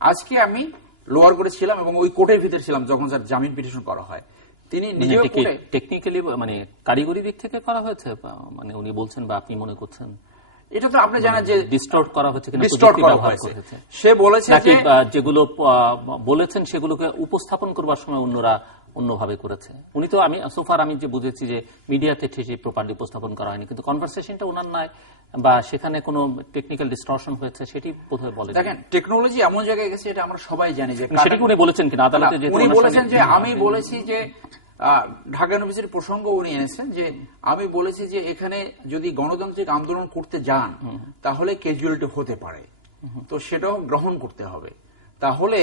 আজকে আমি লোয়ার কোর্টে ছিলাম এবং ওই কোর্টের ভিতরে ছিলাম যখন তার জামিন পিটিশন করা হয়, তিনি নিজেও টেকনিক্যালি মানে কারিগরি দিক থেকে করা হয়েছে, মানে উনি বলছেন বা আপনি মনে করছেন এটা তো আপনি জানেন যে ডিস্টর্ট করা হচ্ছে কিনা, ডিস্টর্ট করা হয়েছে। সে বলেছে যে যেগুলো বলেছেন সেগুলোকে উপস্থাপন করবার সময় অন্যরা অন্যভাবে করেছে। উনি তো আমি সোফার আমি যে বুঝেছি যে মিডিয়াতে ঠিক প্রপারলি উপস্থাপন করা হয়নি, কিন্তু কনভারসেশনটা ওনার নয় বা সেখানে কোনো টেকনিক্যাল ডিস্টরশন হয়েছে সেটি বোধহয় বলে। দেখেন, টেকনোলজি এমন জায়গায় গেছে এটা আমরা সবাই জানি, যে সেটি উনি বলেছেন কিনা আদালতে, যে উনি বলেছেন যে আমি বলেছি যে ঢাকা ইউনিভার্সিটির প্রসঙ্গ উনি এনেছেন, যে আমি বলেছি যে এখানে যদি গণতান্ত্রিক আন্দোলন করতে যান তাহলে ক্যাজুয়ালিটি হতে পারে, তো সেটাও গ্রহণ করতে হবে। তাহলে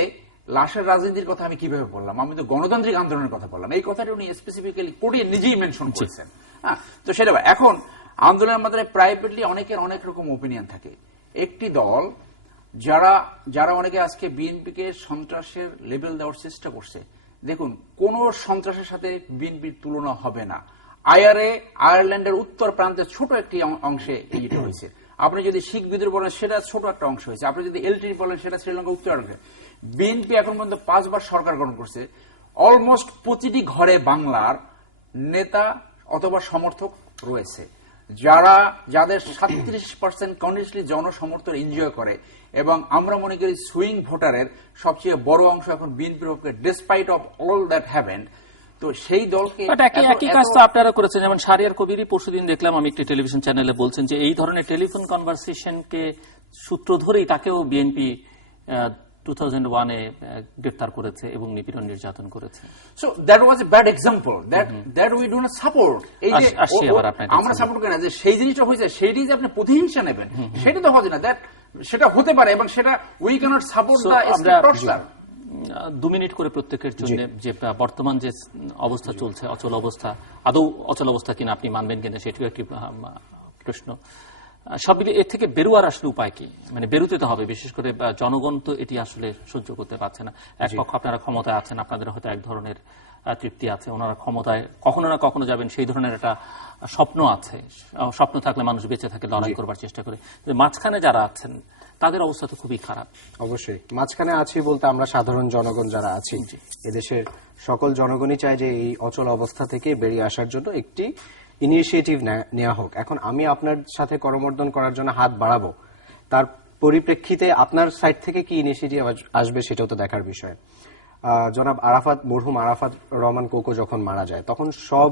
লাশের রাজনীতির কথা আমি কিভাবে বললাম? আমি তো গণতান্ত্রিক আন্দোলনের কথা বললাম, এই কথাটা উনি স্পেসিফিক্যালি কোর্টে নিজেই মেনশন করেছেন। হ্যাঁ, তো সেটা এখন আন্দোলনের মাধ্যমে প্রাইভেটলি অনেকের অনেক রকম ওপিনিয়ন থাকে। একটি দল যারা অনেকে আজকে বিএনপিকে সন্ত্রাসের লেবেল দেওয়ার চেষ্টা করছে, দেখুন কোন সন্ত্রাসের সাথে বিএনপির তুলনা হবে না। আয়ারল্যান্ডের উত্তর প্রান্তের ছোট একটি অংশে এইটা হয়েছে। আপনি যদি শিখ বিদ্রোহ বলেন সেটা ছোট একটা অংশ হয়েছে, আপনি যদি এলটিটি বলেন সেটা শ্রীলঙ্কা উত্তর অংশে। বিএনপি এখন পর্যন্ত 5 বার সরকার গঠন করছে, অলমোস্ট প্রতিটি ঘরে বাংলার নেতা অথবা সমর্থক রয়েছে, যাদের 37% কন্টিনিউয়াসলি জনসমর্থন এনজয় করে, এবং আমরা মনে করি সুইং ভোটারের সবচেয়ে বড় অংশ এখন বিএনপির পক্ষে, ডিসপাইট অফ অল দ্যাট হ্যাভেন্ড। তো সেই দলকে একই কাজ তো আপনারা করেছেন, যেমন শাহরিয়ার কবিরই পরশুদিন দেখলাম আমি একটি টেলিভিশন চ্যানেলে বলছেন যে এই ধরনের টেলিফোন কনভারসেশনকে সূত্র ধরেই তাকেও বিএনপি 2001-এ গ্রেফতার করেছে এবং নিপীড়ন নির্যাতন করেছে। So that was a bad example that we do not support. এই যে আমরা সাপোর্ট করি না, যে সেই জিনিসটা হয়েছে সেইটাই যে আপনি প্রতিহিংসা নেবেন সেটা তো হবে না, সেটা হতে পারে, এবং সেটা we cannot support the state torture. 2 minute করে প্রত্যেকের জন্য, যে বর্তমান যে অবস্থা চলছে, অচল অবস্থা, আদৌ অচল অবস্থা কিনা আপনি মানবেন কিনা সেটিও একটি প্রশ্ন। সব মিলিয়ে এর থেকে বেরোয়ার আসলে উপায় কি? মানে বেরোতে তো হবে, বিশেষ করে জনগণ তো এটি আসলে সহ্য করতে পারছে না। এক পক্ষ আপনারা ক্ষমতায় আছেন, আপনাদের হয়তো এক ধরনের তৃপ্তি আছে, ওনারা ক্ষমতায় কখনো না কখনো যাবেন সেই ধরনের একটা স্বপ্ন আছে। স্বপ্ন থাকলে মানুষ বেঁচে থাকে, লড়াই করবার চেষ্টা করে। মাঝখানে যারা আছেন তাদের অবস্থা তো খুবই খারাপ। অবশ্যই মাঝখানে আছি বলতে আমরা সাধারণ জনগণ যারা আছি, এদেশের সকল জনগণই চায় যে এই অচল অবস্থা থেকে বেরিয়ে আসার জন্য একটি ইনিশিয়েটিভ নেওয়া হোক। এখন আমি আপনার সাথে করমর্দন করার জন্য হাত বাড়াবো, তার পরিপ্রেক্ষিতে আপনার সাইড থেকে কি ইনিশিয়েটিভ আসবে সেটাও তো দেখার বিষয়। জনাব মরহুম আরাফাত রহমান কোকো যখন মারা যায় তখন সব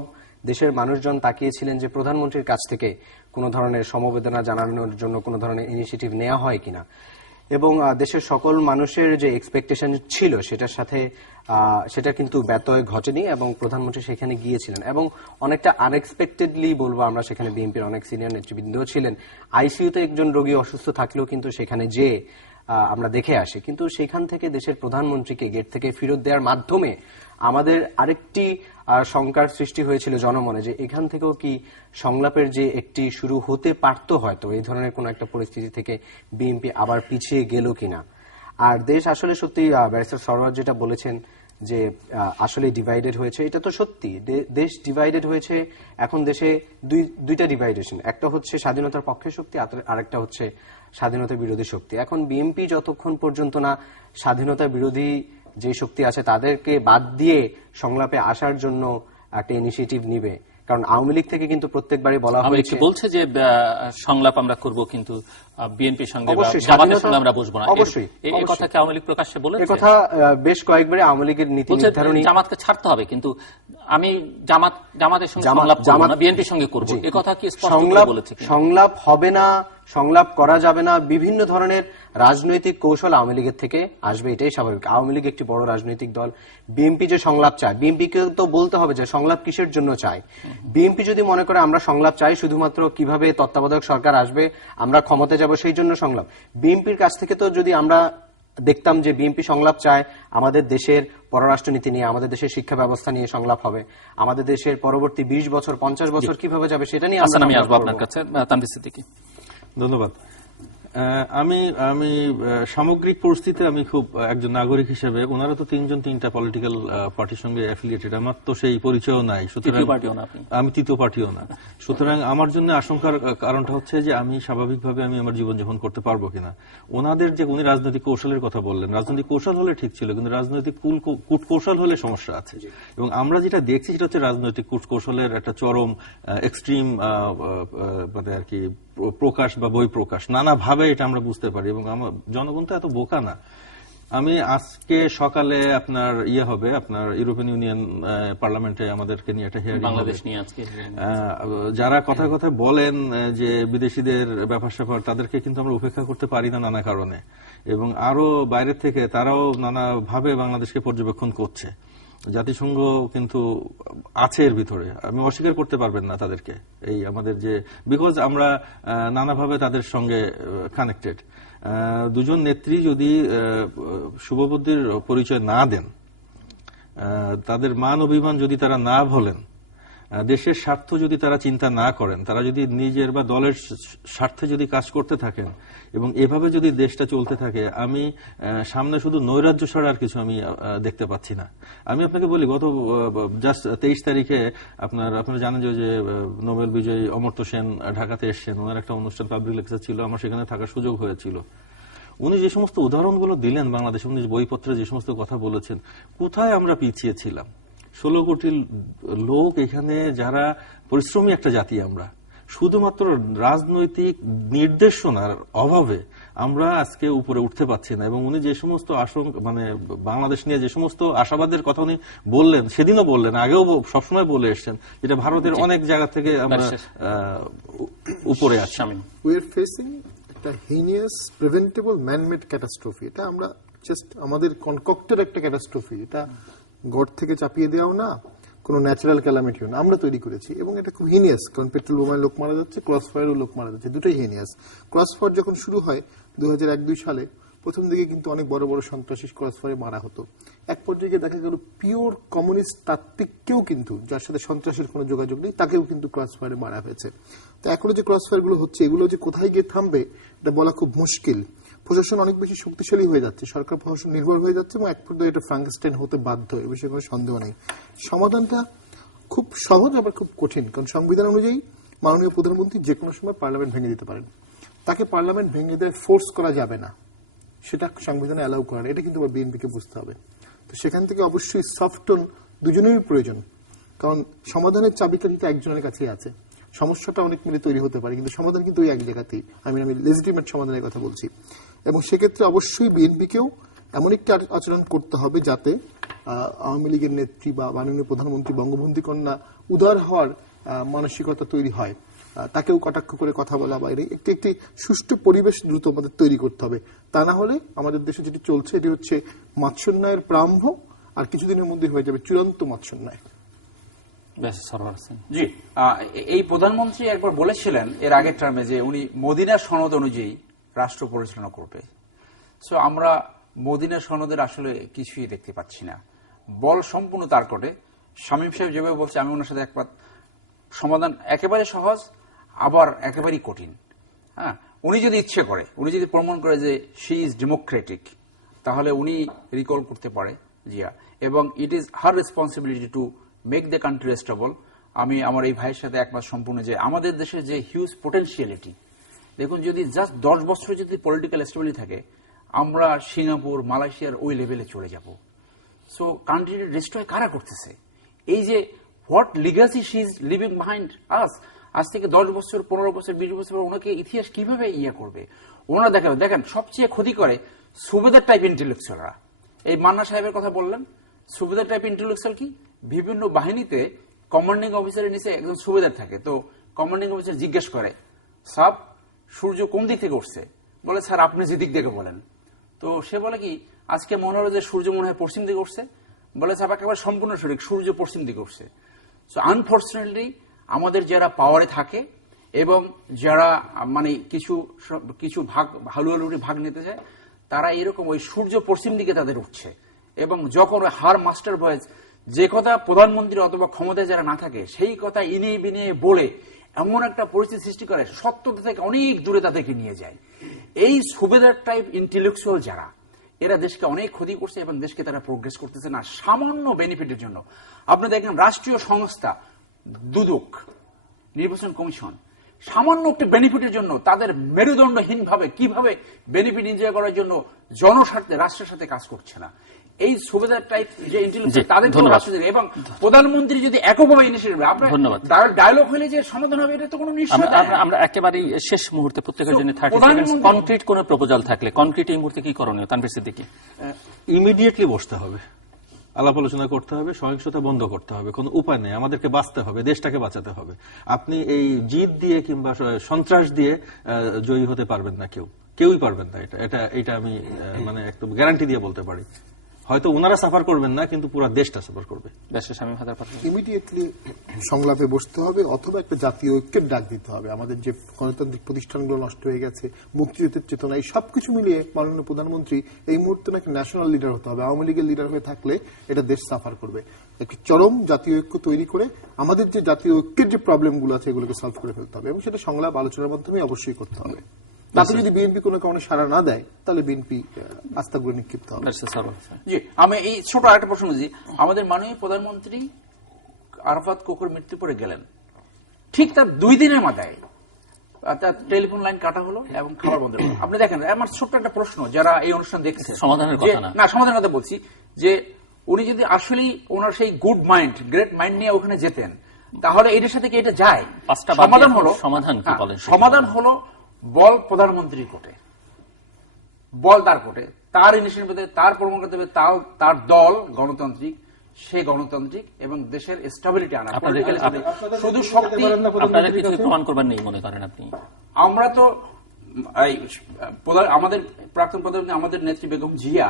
দেশের মানুষজন তাকিয়েছিলেন যে প্রধানমন্ত্রীর কাছ থেকে কোনো ধরনের সমবেদনা জানানোর জন্য কোনো ধরনের ইনিশিয়েটিভ নেওয়া হয় কিনা, এবং দেশের সকল মানুষের যে এক্সপেকটেশন ছিল সেটার সাথে সেটা কিন্তু ব্যত্যয় ঘটেনি এবং প্রধানমন্ত্রী সেখানে গিয়েছিলেন এবং অনেকটা আনএক্সপেক্টেডলি বলবো আমরা, সেখানে বিএনপির অনেক সিনিয়র নেতৃবৃন্দও ছিলেন। আইসিইউতে একজন রোগী অসুস্থ থাকলেও কিন্তু সেখানে যে আমরা দেখে আসি, কিন্তু সেখান থেকে দেশের প্রধানমন্ত্রীকে গেট থেকে ফেরত দেওয়ার মাধ্যমে আমাদের আরেকটি শঙ্কার সৃষ্টি হয়েছিল জনমনে যে এখান থেকেও কি সংলাপের যে একটি শুরু হতে পারতো, হয়তো এই ধরনের কোন একটা পরিস্থিতি থেকে বিএনপি আবার পিছিয়ে গেল কিনা। আর দেশ আসলে সত্যি ব্যারিস্টার সরওয়ার যেটা বলেছেন যে আসলে ডিভাইডেড হয়েছে, এটা তো সত্যি। দেশ ডিভাইডেড হয়েছে। এখন দেশে দুইটা ডিভাইডেশন, একটা হচ্ছে স্বাধীনতার পক্ষের শক্তি, আরেকটা হচ্ছে স্বাধীনতা বিরোধী শক্তি। এখন বিএনপি যতক্ষণ পর্যন্ত না স্বাধীনতা বিরোধী যে শক্তি আছে তাদেরকে বাদ দিয়ে সংলাপে আসার জন্য একটা ইনিশিয়েটিভ নিবে, কারণ আওয়ামী লীগ থেকে কিন্তু প্রত্যেকবারই বলা হয়েছে বলছে যে সংলাপ আমরা করব কিন্তু বিএনপির সঙ্গে জামাতের সঙ্গে আমরা বসবো না। অবশ্যই এই কথা কি আওয়ামী লীগ প্রকাশ্যে বলেছে? এই কথা বেশ কয়েকবারই আওয়ামী লীগের নীতি নির্ধারণী জামাতকে ছাড়তে হবে, কিন্তু আমি জামাতের সঙ্গে সংলাপ করব না, বিএনপির সঙ্গে করব, এই কথা কি স্পষ্ট করে বলেছে? সংলাপ হবে না, সংলাপ করা যাবে না, বিভিন্ন ধরনের রাজনৈতিক কৌশল আওয়ামী লীগের থেকে আসবে, এটাই স্বাভাবিক। আওয়ামী লীগ একটি বড় রাজনৈতিক দল। বিএনপি যে সংলাপ চায়, বিএনপিকে তো বলতে হবে যে সংলাপ কিসের জন্য চায়। বিএনপি যদি মনে করে আমরা সংলাপ চাই শুধুমাত্র কিভাবে তত্ত্বাবধায়ক সরকার আসবে, আমরা ক্ষমতায় যাব সেই জন্য সংলাপ, বিএনপির কাছ থেকে তো যদি আমরা দেখতাম যে বিএনপি সংলাপ চায় আমাদের দেশের পররাষ্ট্রনীতি নিয়ে, আমাদের দেশের শিক্ষা ব্যবস্থা নিয়ে সংলাপ হবে, আমাদের দেশের পরবর্তী 20 বছর 50 বছর কিভাবে যাবে সেটা নিয়ে আমি আসবো আপনার কাছে। তানভীর সিদ্দিকী। ধন্যবাদ। আমি সামগ্রিক পরিস্থিতিতে আমি খুব একজন নাগরিক হিসেবে, ওনারা তো তিনটা পলিটিক্যাল পার্টির সঙ্গে অ্যাফিলিয়েটেড, আমার তো সেই পরিচয়ও নাই, সুতরাং আমি তৃতীয় পার্টিও না। সুতরাং আমার জন্য আশঙ্কার কারণটা হচ্ছে যে আমি স্বাভাবিকভাবে আমি আমার জীবনযাপন করতে পারবো কিনা। ওনাদের যে উনি রাজনৈতিক কৌশলের কথা বললেন, রাজনৈতিক কৌশল হলে ঠিক ছিল, কিন্তু রাজনৈতিক কূটকৌশল হলে সমস্যা আছে। এবং আমরা যেটা দেখছি সেটা হচ্ছে রাজনৈতিক কূটকৌশলের একটা চরম এক্সট্রিম মানে আর কি প্রকাশ বা বই প্রকাশ নানাভাবে, এটা আমরা বুঝতে পারি। এবং আমার জনগণ তো এত বোকা না। আমি আজকে সকালে আপনার হবে, আপনার ইউরোপিয়ান ইউনিয়ন পার্লামেন্টে আমাদেরকে নিয়ে একটা হিয়ারিং, বাংলাদেশ নিয়ে আজকে যারা কথা বলেন যে বিদেশিদের ব্যাপার স্যাপার, তাদেরকে কিন্তু আমরা উপেক্ষা করতে পারি না নানা কারণে। এবং আরো বাইরের থেকে তারাও নানাভাবে বাংলাদেশকে পর্যবেক্ষণ করছে। জাতিসংঘ কিন্তু আছে এর ভিতরে, আমি অস্বীকার করতে পারবেন না তাদেরকে। এই আমাদের যে বিকজ আমরা নানাভাবে তাদের সঙ্গে কানেক্টেড। দুজন নেত্রী যদি শুভবুদ্ধির পরিচয় না দেন, তাদের মান অভিমান যদি তারা না বলেন, দেশের স্বার্থ যদি তারা চিন্তা না করেন, তারা যদি নিজের বা দলের স্বার্থে যদি কাজ করতে থাকেন এবং এভাবে যদি দেশটা চলতে থাকে, আমি সামনে শুধু নৈরাজ্য ছাড়া আর কিছু আমি দেখতে পাচ্ছি না। আমি আপনাকে বলি, গত জাস্ট 23 তারিখে আপনারা জানেন যে নোবেল বিজয়ী অমর্ত্য সেন ঢাকাতে এসছেন, ওনার একটা অনুষ্ঠান পাবলিক লেকচার ছিল, আমার সেখানে থাকার সুযোগ হয়েছিল। উনি যে সমস্ত উদাহরণগুলো দিলেন বাংলাদেশ, উনি বইপত্রে যে সমস্ত কথা বলেছেন, কোথায় আমরা পিছিয়ে ছিলাম। 16 কোটি লোক এখানে, যারা পরিশ্রমী একটা জাতি, আমরা শুধুমাত্র রাজনৈতিক নির্দেশনার অভাবে আমরা আজকে উপরে উঠতে পারছি না। এবং উনি যে সমস্ত মানে বাংলাদেশ নিয়ে যে সমস্ত আশাবাদের কথা উনি বললেন, সেদিনও বললেন, আগেও সবসময় বলে এসছেন, যেটা ভারতের অনেক জায়গা থেকে আমরা উপরে আসছি। উই আর ফেসিং একটা হিনিয়াস প্রিভেন্টেবল ম্যানমেড ক্যাটাস্ট্রফি। এটা আমরা জাস্ট আমাদের কনকক্টেড একটা ক্যাটাস্ট্রফি, এটা গড থেকে চাপিয়ে দেওয়াও না, কোন ন্যাচারাল ক্যালামিটিও না, আমরা তৈরি করেছি। এবং এটা খুব হিনিয়াস, কারণ পেট্রোল বোমায় লোক মারা যাচ্ছে, ক্রস ফায়ারও লোক মারা যাচ্ছে, দুটোই হিনিয়াস। ক্রস ফায়ার যখন শুরু হয় 2001-2 সালে, প্রথম দিকে কিন্তু অনেক বড় বড় সন্ত্রাসী ক্রস ফায়ারে মারা হতো। এক পর্যায়ে দেখা গেল পিওর কমিউনিস্ট তাত্ত্বিককেও কিন্তু, যার সাথে সন্ত্রাসের কোনো যোগাযোগ নেই, তাকেও কিন্তু ক্রস ফায়ারে মারা হয়েছে। তো এখনো যে ক্রস ফায়ার গুলো হচ্ছে, এগুলো যে কোথায় গিয়ে থামবে এটা বলা খুব মুশকিল। প্রশাসন অনেক বেশি শক্তিশালী হয়ে যাচ্ছে, সরকার প্রশাসন নির্ভর হয়ে যাচ্ছে এবং এক পর্যায়ে এটা ফ্রাঙ্কেনস্টাইন হতে বাধ্য, এ বিষয়ে কোনো সন্দেহ নেই। সমাধানটা খুব সহজ আবার খুব কঠিন, কারণ সংবিধান অনুযায়ী মাননীয় প্রধানমন্ত্রী যে কোনো সময় পার্লামেন্ট ভেঙে দিতে পারেন। তাকে পার্লামেন্ট ভেঙে দেয় ফোর্স করা যাবে না, সেটা সংবিধানে অ্যালাউ করা, এটা কিন্তু আবার বিএনপিকে বুঝতে হবে। তো সেখান থেকে অবশ্যই সফট টোন দুজনেরই প্রয়োজন, কারণ সমাধানের চাবিকাঠি তো একজনের কাছেই আছে। সমস্যাটা অনেক মিলে তৈরি হতে পারে, কিন্তু সমাধান কিন্তু ওই এক জায়গাতেই। আমি লেজিটিমেট সমাধানের কথা বলছি। এবং সেক্ষেত্রে অবশ্যই বিএনপিকেও এমন একটি আচরণ করতে হবে যাতে আওয়ামী লীগের নেত্রী বা মাননীয় প্রধানমন্ত্রী বঙ্গবন্ধু কন্যা উদার হওয়ার মানসিকতা তৈরি হয়, তাকেও কটাক্ষ করে কথা বলা, বাইরে একটি সুষ্ঠু পরিবেশ দ্রুত আমাদের তৈরি করতে হবে। তা না হলে আমাদের দেশে যেটি চলছে এটি হচ্ছে মাৎসন্যায়ের প্রারম্ভ, আর কিছুদিনের মধ্যে হয়ে যাবে চূড়ান্ত মাৎসন্যায়। জি, এই প্রধানমন্ত্রী একবার বলেছিলেন এর আগের টার্মে যে উনি মদিনা সনদ অনুযায়ী রাষ্ট্র পরিচালনা করবে। সো আমরা মদিনা সনদের আসলে কিছুই দেখতে পাচ্ছি না, বল সম্পূর্ণ তার কোর্টে। শামীম সাহেব যেভাবে বলছে আমি ওনার সাথে একবার, সমাধান একেবারে সহজ আবার একেবারেই কঠিন। হ্যাঁ, উনি যদি ইচ্ছে করে, উনি যদি প্রমাণ করে যে শি ইজ ডেমোক্রেটিক, তাহলে উনি রিকল করতে পারে জিয়া, এবং it is her responsibility to make the country stable. আমি আমার এই ভাইয়ের সাথে একমত সম্পূর্ণ যে আমাদের দেশের যে হিউজ পোটেনশিয়ালিটি, দেখুন যদি জাস্ট 10 বছর যদি পলিটিক্যাল স্টেবিলিটি থাকে, আমরা সিঙ্গাপুর মালয়েশিয়ার ওই লেভেলে চলে যাব। সো কান্ট্রি ডিস্ট্রয় কারা করতেছে? এই যে what Legacy she is living behind আস, আজ থেকে 10 বছর 15 বছর 20 বছর পর ওনাকে ইতিহাস কিভাবে করবে ওনারা দেখাবে। দেখেন সবচেয়ে ক্ষতি করে সুবেদার টাইপ ইন্টেলেকচুয়ালরা। এই মান্না সাহেবের কথা বললেন, সুবেদার টাইপ ইন্টেলেকচুয়াল কি? বিভিন্ন বাহিনীতে কমান্ডিং অফিসারের নিচে একজন সুবেদার থাকে, তো কমান্ডিং অফিসার জিজ্ঞেস করে সাব সূর্য কোন দিক থেকে উঠছে? বলে স্যার আপনি যে দিক থেকে বলেন। তো সে বলে কি আজকে মনে হলো যে সূর্য মনে হয় পশ্চিম দিকে উঠছে? বলে স্যার একেবারে সম্পূর্ণ সঠিক, সূর্য পশ্চিম দিকে উঠছে। সো আনফর্চুনেটলি আমাদের যারা পাওয়ারে থাকে এবং যারা মানে কিছু ভাগ হালুয়ালুটি ভাগ নিতে চায়, তারা এরকম ওই সূর্য পশ্চিম দিকে তাদের উঠছে। এবং যখন হার মাস্টার ভয়েস যে কথা প্রধানমন্ত্রী অথবা ক্ষমতায় যারা না থাকে সেই কথা ইনিয়ে বিনিয়ে বলে এমন একটা পরিস্থিতি সৃষ্টি করে সত্যতা থেকে অনেক দূরে তাদেরকে নিয়ে যায়। এই সুবেদার টাইপ ইন্টেলেকচুয়াল যারা, এরা দেশকে অনেক ক্ষতি করছে এবং দেশকে তারা প্রোগ্রেস করতেছে না সামান্য বেনিফিটের জন্য। আপনি দেখেন রাষ্ট্রীয় সংস্থা দুদক, নির্বাচন কমিশন, সামান্য একটা বেনিফিটের জন্য তাদের মেরুদণ্ডহীন ভাবে কিভাবে বেনিফিট এনজয় করার জন্য জনস্বার্থে রাষ্ট্রের সাথে কাজ করছে না। এই সুবেদার টাইপ যে ইন্টেলিজেন্স তাদের এবং প্রধানমন্ত্রী যদি এককভাবে ইনিশিয়েটিভ নেয়, ডায়লগ হলে যে সমাধান হবে এটা তো কোনো নিশ্চয়তা। আমরা একেবারেই শেষ মুহূর্তে প্রত্যেকের জন্য 30 সেকেন্ড কনক্রিট কোন প্রপোজাল থাকলে, কনক্রিট এই মুহূর্তে কি করণীয় তানভীর সিদ্দিকী? ইমিডিয়েটলি বসতে হবে, আলাপ আলোচনা করতে হবে, সহিংসতা বন্ধ করতে হবে, কোনো উপায় নেই, আমাদেরকে বাঁচতে হবে, দেশটাকে বাঁচাতে হবে। আপনি এই জিদ দিয়ে কিংবা সন্ত্রাস দিয়ে জয়ী হতে পারবেন না, কেউই পারবেন না। এটা আমি মানে একদম গ্যারান্টি দিয়ে বলতে পারি। হয়তো ওনারা সাফার করবেন না, কিন্তু পুরো দেশটা সাফার করবে। ইমিডিয়েটলি সংলাপে বসতে হবে অথবা একটা জাতীয় ঐক্যের ডাক দিতে হবে। আমাদের যে গণতান্ত্রিক প্রতিষ্ঠানগুলো নষ্ট হয়ে গেছে, মুক্তিযুদ্ধের চেতনা, এই সবকিছু মিলিয়ে মাননীয় প্রধানমন্ত্রী এই মুহূর্তে নাকি ন্যাশনাল লিডার হতে হবে। আওয়ামী লীগের লিডার হয়ে থাকলে এটা দেশ সাফার করবে। একটি চরম জাতীয় ঐক্য তৈরি করে আমাদের যে জাতীয় ঐক্যের যে প্রবলেমগুলো আছে এগুলোকে সলভ করে ফেলতে হবে, এবং সেটা সংলাপ আলোচনার মাধ্যমে অবশ্যই করতে হবে। তাতে যদি বিএনপি কোনো কারণে সাড়া না দেয়, তাহলে বিএনপি আস্থা করে নিক্ষিপ্ত হবে। জি, আমি এই ছোট আরেকটা প্রশ্ন বুঝি। আমাদের মাননীয় প্রধানমন্ত্রী আরাফাত কোকর মৃত্যু পরে গেলেন, ঠিক তার 2 দিনের মাথায় তার টেলিফোন লাইন কাটা হলো এবং খাবার বন্ধ হলো। আপনি দেখেন, আমার ছোট্ট একটা প্রশ্ন যারা এই অনুষ্ঠান দেখছে, সমাধানের কথা না, সমাধানের কথা বলছি, যে উনি যদি আসলেই ওনার সেই গুড মাইন্ড, গ্রেট মাইন্ড নিয়ে ওখানে যেতেন, তাহলে এটার সাথে কি এটা যায়? সমাধান হলো বল প্রধানমন্ত্রীর কোর্টে, বল তার কোর্টে, তার ইনিশিয়েটিভ, তার প্রমাণ করতে হবে তার দল গণতান্ত্রিক, সে গণতান্ত্রিক এবং দেশের স্টেবিলিটি আনা। শুধু শক্তি প্রমাণ করবেন নেই মনে করেন আপনি? আমরা তো আমাদের প্রাক্তন প্রধানমন্ত্রী আমাদের নেত্রী বেগম জিয়া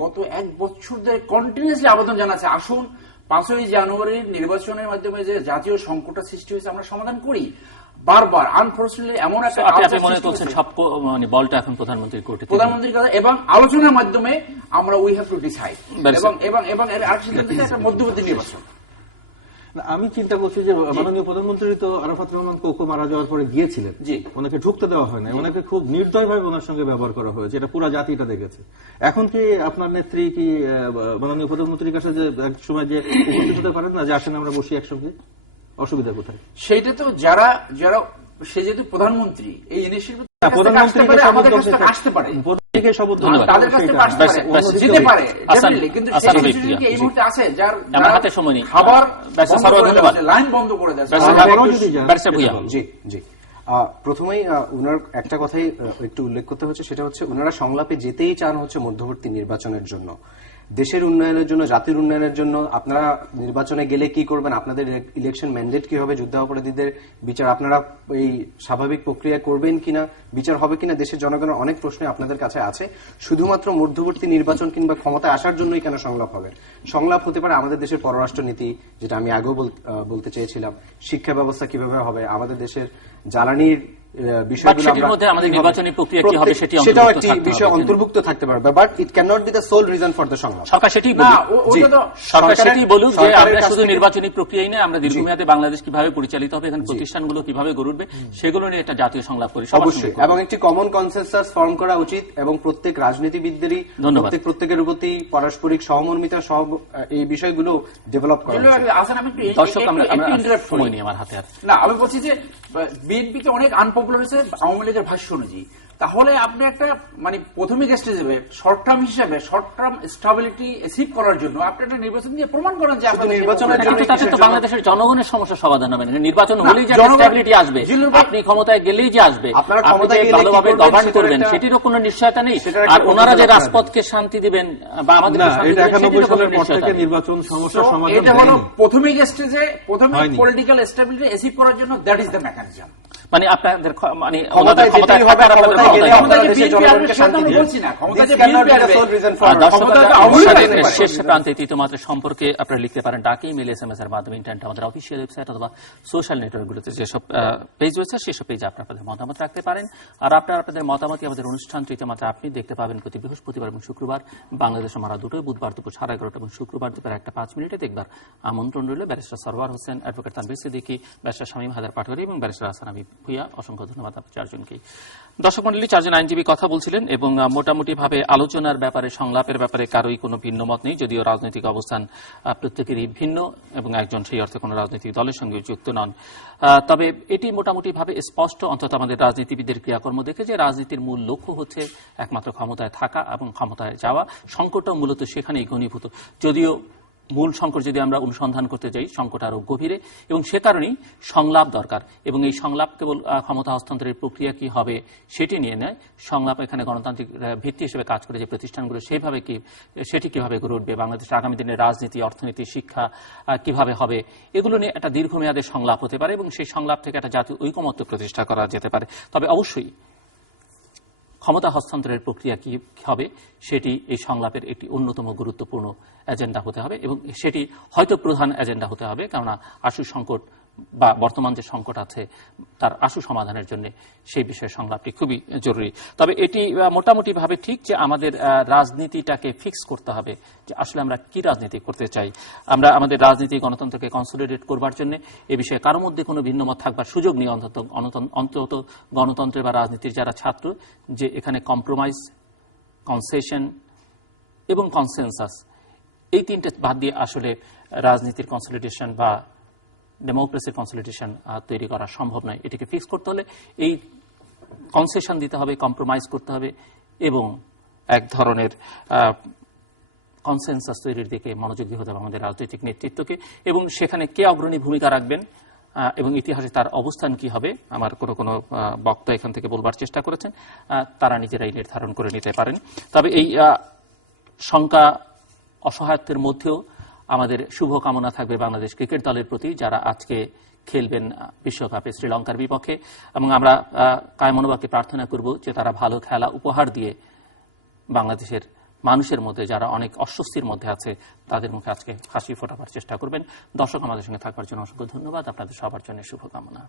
গত 1 বছর ধরে কন্টিনিউসলি আবেদন জানাচ্ছে, আসুন 5ই জানুয়ারির নির্বাচনের মাধ্যমে যে জাতীয় সংকটটা সৃষ্টি হয়েছে আমরা সমাধান করি। বারবার আনফরচুনেটলি এমন একটা বলটা এখন প্রধানমন্ত্রীর কোর্টে, প্রধানমন্ত্রীর কথা এবং আলোচনার মাধ্যমে আমরা উই হ্যাভ টু ডিসাইড এবং একটা মধ্যবর্তী নির্বাচন। না, আমি চিন্তা করছি যে মাননীয় প্রধানমন্ত্রী তো আরাফাত রহমান কোকো মারা যাওয়ার পরে গিয়েছিলেন, জি। ওনাকে ঢুকতে দেওয়া হয় না, ওনাকে খুব নির্দয়ভাবে ওনার সঙ্গে ব্যবহার করা হয়েছে, এটা পুরো জাতিটা দেখেছে। এখন কি আপনার নেত্রী কি মাননীয় প্রধানমন্ত্রীর কাছে যে এক সময় যে উপস্থিত হতে পারেন না, যে আসেন আমরা বসি একসঙ্গে, অসুবিধা কোথায়? সেইটা তো যারা যারা সে যেহেতু প্রধানমন্ত্রী, এই ইনিশিয়েটিভ আমাদের কাছ থেকে আসতে পারে, তাদের কাছ থেকে আসতে পারে, যেতে পারে, কিন্তু এই মুহূর্তে আছে যার খাবার লাইন বন্ধ করে দেয়। জি জি, প্রথমেই উনার একটা কথাই একটু উল্লেখ করতে হচ্ছে, সেটা হচ্ছে উনারা সংলাপে যেতেই চান হচ্ছে মধ্যবর্তী নির্বাচনের জন্য, দেশের উন্নয়নের জন্য, জাতির উন্নয়নের জন্য। আপনারা নির্বাচনে গেলে কি করবেন, আপনাদের ইলেকশন ম্যান্ডেট কি হবে, যুদ্ধাপরাধীদের বিচার আপনারা এই স্বাভাবিক প্রক্রিয়া করবেন কিনা, বিচার হবে কিনা, দেশের জনগণের অনেক প্রশ্ন আপনাদের কাছে আছে। শুধুমাত্র মধ্যবর্তী নির্বাচন কিংবা ক্ষমতায় আসার জন্যই কেন সংলাপ হবে? সংলাপ হতে পারে আমাদের দেশের পররাষ্ট্রনীতি, যেটা আমি আগেও বলতে চেয়েছিলাম, শিক্ষা ব্যবস্থা কিভাবে হবে, আমাদের দেশের জ্বালানির সেটাও একটি বিষয় অন্তর্ভুক্ত থাকতে পারবে, but it can not be the sole reason for the সংলাপ। সরকার সেটি বলুক যে আমরা শুধু নির্বাচনী প্রক্রিয়াই নয়, আমরা দীর্ঘমেয়াদে বাংলাদেশ কিভাবে পরিচালিত হবে, এখানে প্রতিষ্ঠানগুলো কিভাবে গড়ে উঠবে, সেগুলো নিয়ে একটা জাতীয় সংলাপ করি অবশ্যই, এবং একটি কমন কনসেনসাস ফর্ম করা উচিত, এবং প্রত্যেক রাজনীতিবিদদেরই প্রত্যেকের প্রতি পারস্পরিক সহমর্মিতা সহ এই বিষয়গুলো ডেভেলপ করা উচিত। দর্শক, আমরা সময় নিয়ে আমার হাতে না, আমি বলছি যে বিএনপিতে অনেক আনপপুলার হয়েছে আওয়ামী লীগের ভাষ্য অনুযায়ী। তাহলে আপনি একটা মানে প্রথমে যে স্টেজে শর্ট টার্ম হিসেবে শর্ট টার্ম স্টেবিলিটি অ্যাচিভ করার জন্য আপনি একটা নির্বাচন দিয়ে প্রমাণ করেন যে আপনার নির্বাচনের জন্য বাংলাদেশের জনগণের সমস্যা সমাধান হবে না। নির্বাচন হলেই যে স্টেবিলিটি আসবে, আপনি ক্ষমতায় গেলেই যে আসবে, আপনারা ভালোভাবে গভর্ন করবেন সেটিরও কোনো নিশ্চয়তা নেই। আর ওনারা যে রাজপথকে শান্তি দিবেন বা আমাদের নির্বাচন সমস্যা সমাধান, এটা হলো প্রথমে যে স্টেজে প্রথমে পলিটিক্যাল স্টেবিলিটি অ্যাচিভ করার জন্য দ্যাট ইজ দ্য মেকানিজম। মানে আপনাদের মানে শেষ প্রান্তে তৃতীয়মাত্রা সম্পর্কে আপনারা লিখতে পারেন ডাকে, ইমেল, SMS এর মাধ্যমে, ইন্টারনেট, আমাদের অফিসিয়াল ওয়েবসাইট অথবা সোশ্যাল নেটওয়ার্কগুলোতে যেসব পেজ রয়েছে সেসব পেজে আপনাদের মতামত রাখতে পারেন। আর আপনাদের মতামতই আমাদের অনুষ্ঠান তৃতীয়মাত্রা আপনি দেখতে পাবেন প্রতি বৃহস্পতিবার এবং শুক্রবার বাংলাদেশ আমরা দুটোই, বুধবার দুপুর 11:30 এবং শুক্রবার দুপুর 1:05 দেখবার আমন্ত্রণ রইল। Barrister Sarwar Hossain, advocate Tanvir Siddiqui, barrister Shamim Haider Patwari এবং ব্যারিস্টার হাসান হাবিব ভূঁইয়া, অসংখ্য ধন্যবাদ চারজনকেই। দর্শক মণ্ডলী, চারজন আইনজীবী কথা বলছিলেন এবং মোটামুটি ভাবে আলোচনার ব্যাপারে, সংলাপের ব্যাপারে কারোই কোনো ভিন্ন মত নেই, যদিও রাজনৈতিক অবস্থান প্রত্যেকেরই ভিন্ন এবং একজন সেই অর্থে কোনো রাজনৈতিক দলের সঙ্গে যুক্ত নন। তবে এটি মোটামুটি ভাবে স্পষ্ট, অন্তত আমাদের রাজনীতিবিদদের ক্রিয়াকর্ম দেখে, যে রাজনীতির মূল লক্ষ্য হচ্ছে একমাত্র ক্ষমতায় থাকা এবং ক্ষমতায় যাওয়া। সংকটটাও মূলত সেখানেই ঘনীভূত, যদিও মূল সংকট যদি আমরা অনুসন্ধান করতে যাই সংকট আরো গভীরে, এবং সে কারণেই সংলাপ দরকার। এবং এই সংলাপ কেবল ক্ষমতা হস্তান্তরের প্রক্রিয়া কি হবে সেটি নিয়ে নয়, সংলাপ এখানে গণতান্ত্রিক ভিত্তি হিসেবে কাজ করে যে প্রতিষ্ঠানগুলো সেইভাবে সেটি কিভাবে গড়ে উঠবে, বাংলাদেশের আগামী দিনের রাজনীতি, অর্থনীতি, শিক্ষা কিভাবে হবে, এগুলো নিয়ে একটা দীর্ঘমেয়াদের সংলাপ হতে পারে এবং সেই সংলাপ থেকে একটা জাতীয় ঐকমত্য প্রতিষ্ঠা করা যেতে পারে। তবে অবশ্যই ক্ষমতা হস্তান্তরের প্রক্রিয়া কি হবে সেটি এই সংলাপের একটি অন্যতম গুরুত্বপূর্ণ এজেন্ডা হতে হবে এবং সেটি হয়তো প্রধান এজেন্ডা হতে হবে, কেননা আশু সংকট বা বর্তমান যে সংকট আছে তার আশু সমাধানের জন্য সেই বিষয়ে সংলাপটি খুবই জরুরি। তবে এটি মোটামুটি ভাবে ঠিক যে আমাদের রাজনীতিটাকে ফিক্স করতে হবে যে আসলে আমরা কি রাজনীতি করতে চাই। আমরা আমাদের রাজনীতি গণতন্ত্রকে কনসলিডেট করবার জন্য এ বিষয়ে কারোর মধ্যে কোনো ভিন্নমত থাকবার সুযোগ নেই, অন্তত গণতন্ত্রের বা রাজনীতির যারা ছাত্র, যে এখানে কম্প্রোমাইজ, কনসেশন এবং কনসেনসাস এই তিনটে বাদ দিয়ে আসলে রাজনীতির কনসলিডেশন বা ডেমোক্রেসির কনসলিডেশন তৈরি করা সম্ভব নয়। এটিকে ফিক্স করতে হলে এই কনসেশন দিতে হবে, কম্প্রোমাইজ করতে হবে এবং এক ধরনের কনসেনসাস তৈরির দিকে মনোযোগী হতে হবে আমাদের রাজনৈতিক নেতৃত্বকে, এবং সেখানে কে অগ্রণী ভূমিকা রাখবেন এবং ইতিহাসে তার অবস্থান কি হবে, আমার কোনো বক্তা এখান থেকে বলবার চেষ্টা করেছেন, তারা নিজেরাই নির্ধারণ করে নিতে পারেন। তবে এই শঙ্কা, অসহায়ত্বের মধ্যেও আমাদের শুভকামনা থাকবে বাংলাদেশ ক্রিকেট দলের প্রতি, যারা আজকে খেলবেন বিশ্বকাপে শ্রীলঙ্কার বিপক্ষে, এবং আমরা কায়মনোবাক্যে প্রার্থনা করব যে তারা ভালো খেলা উপহার দিয়ে বাংলাদেশের মানুষের মধ্যে যারা অনেক অস্বস্তির মধ্যে আছে তাদের মুখে আজকে হাসি ফোটাবার চেষ্টা করবেন। দর্শক, আমাদের সঙ্গে থাকবার জন্য অসংখ্য ধন্যবাদ, আপনাদের সবার জন্য শুভকামনা।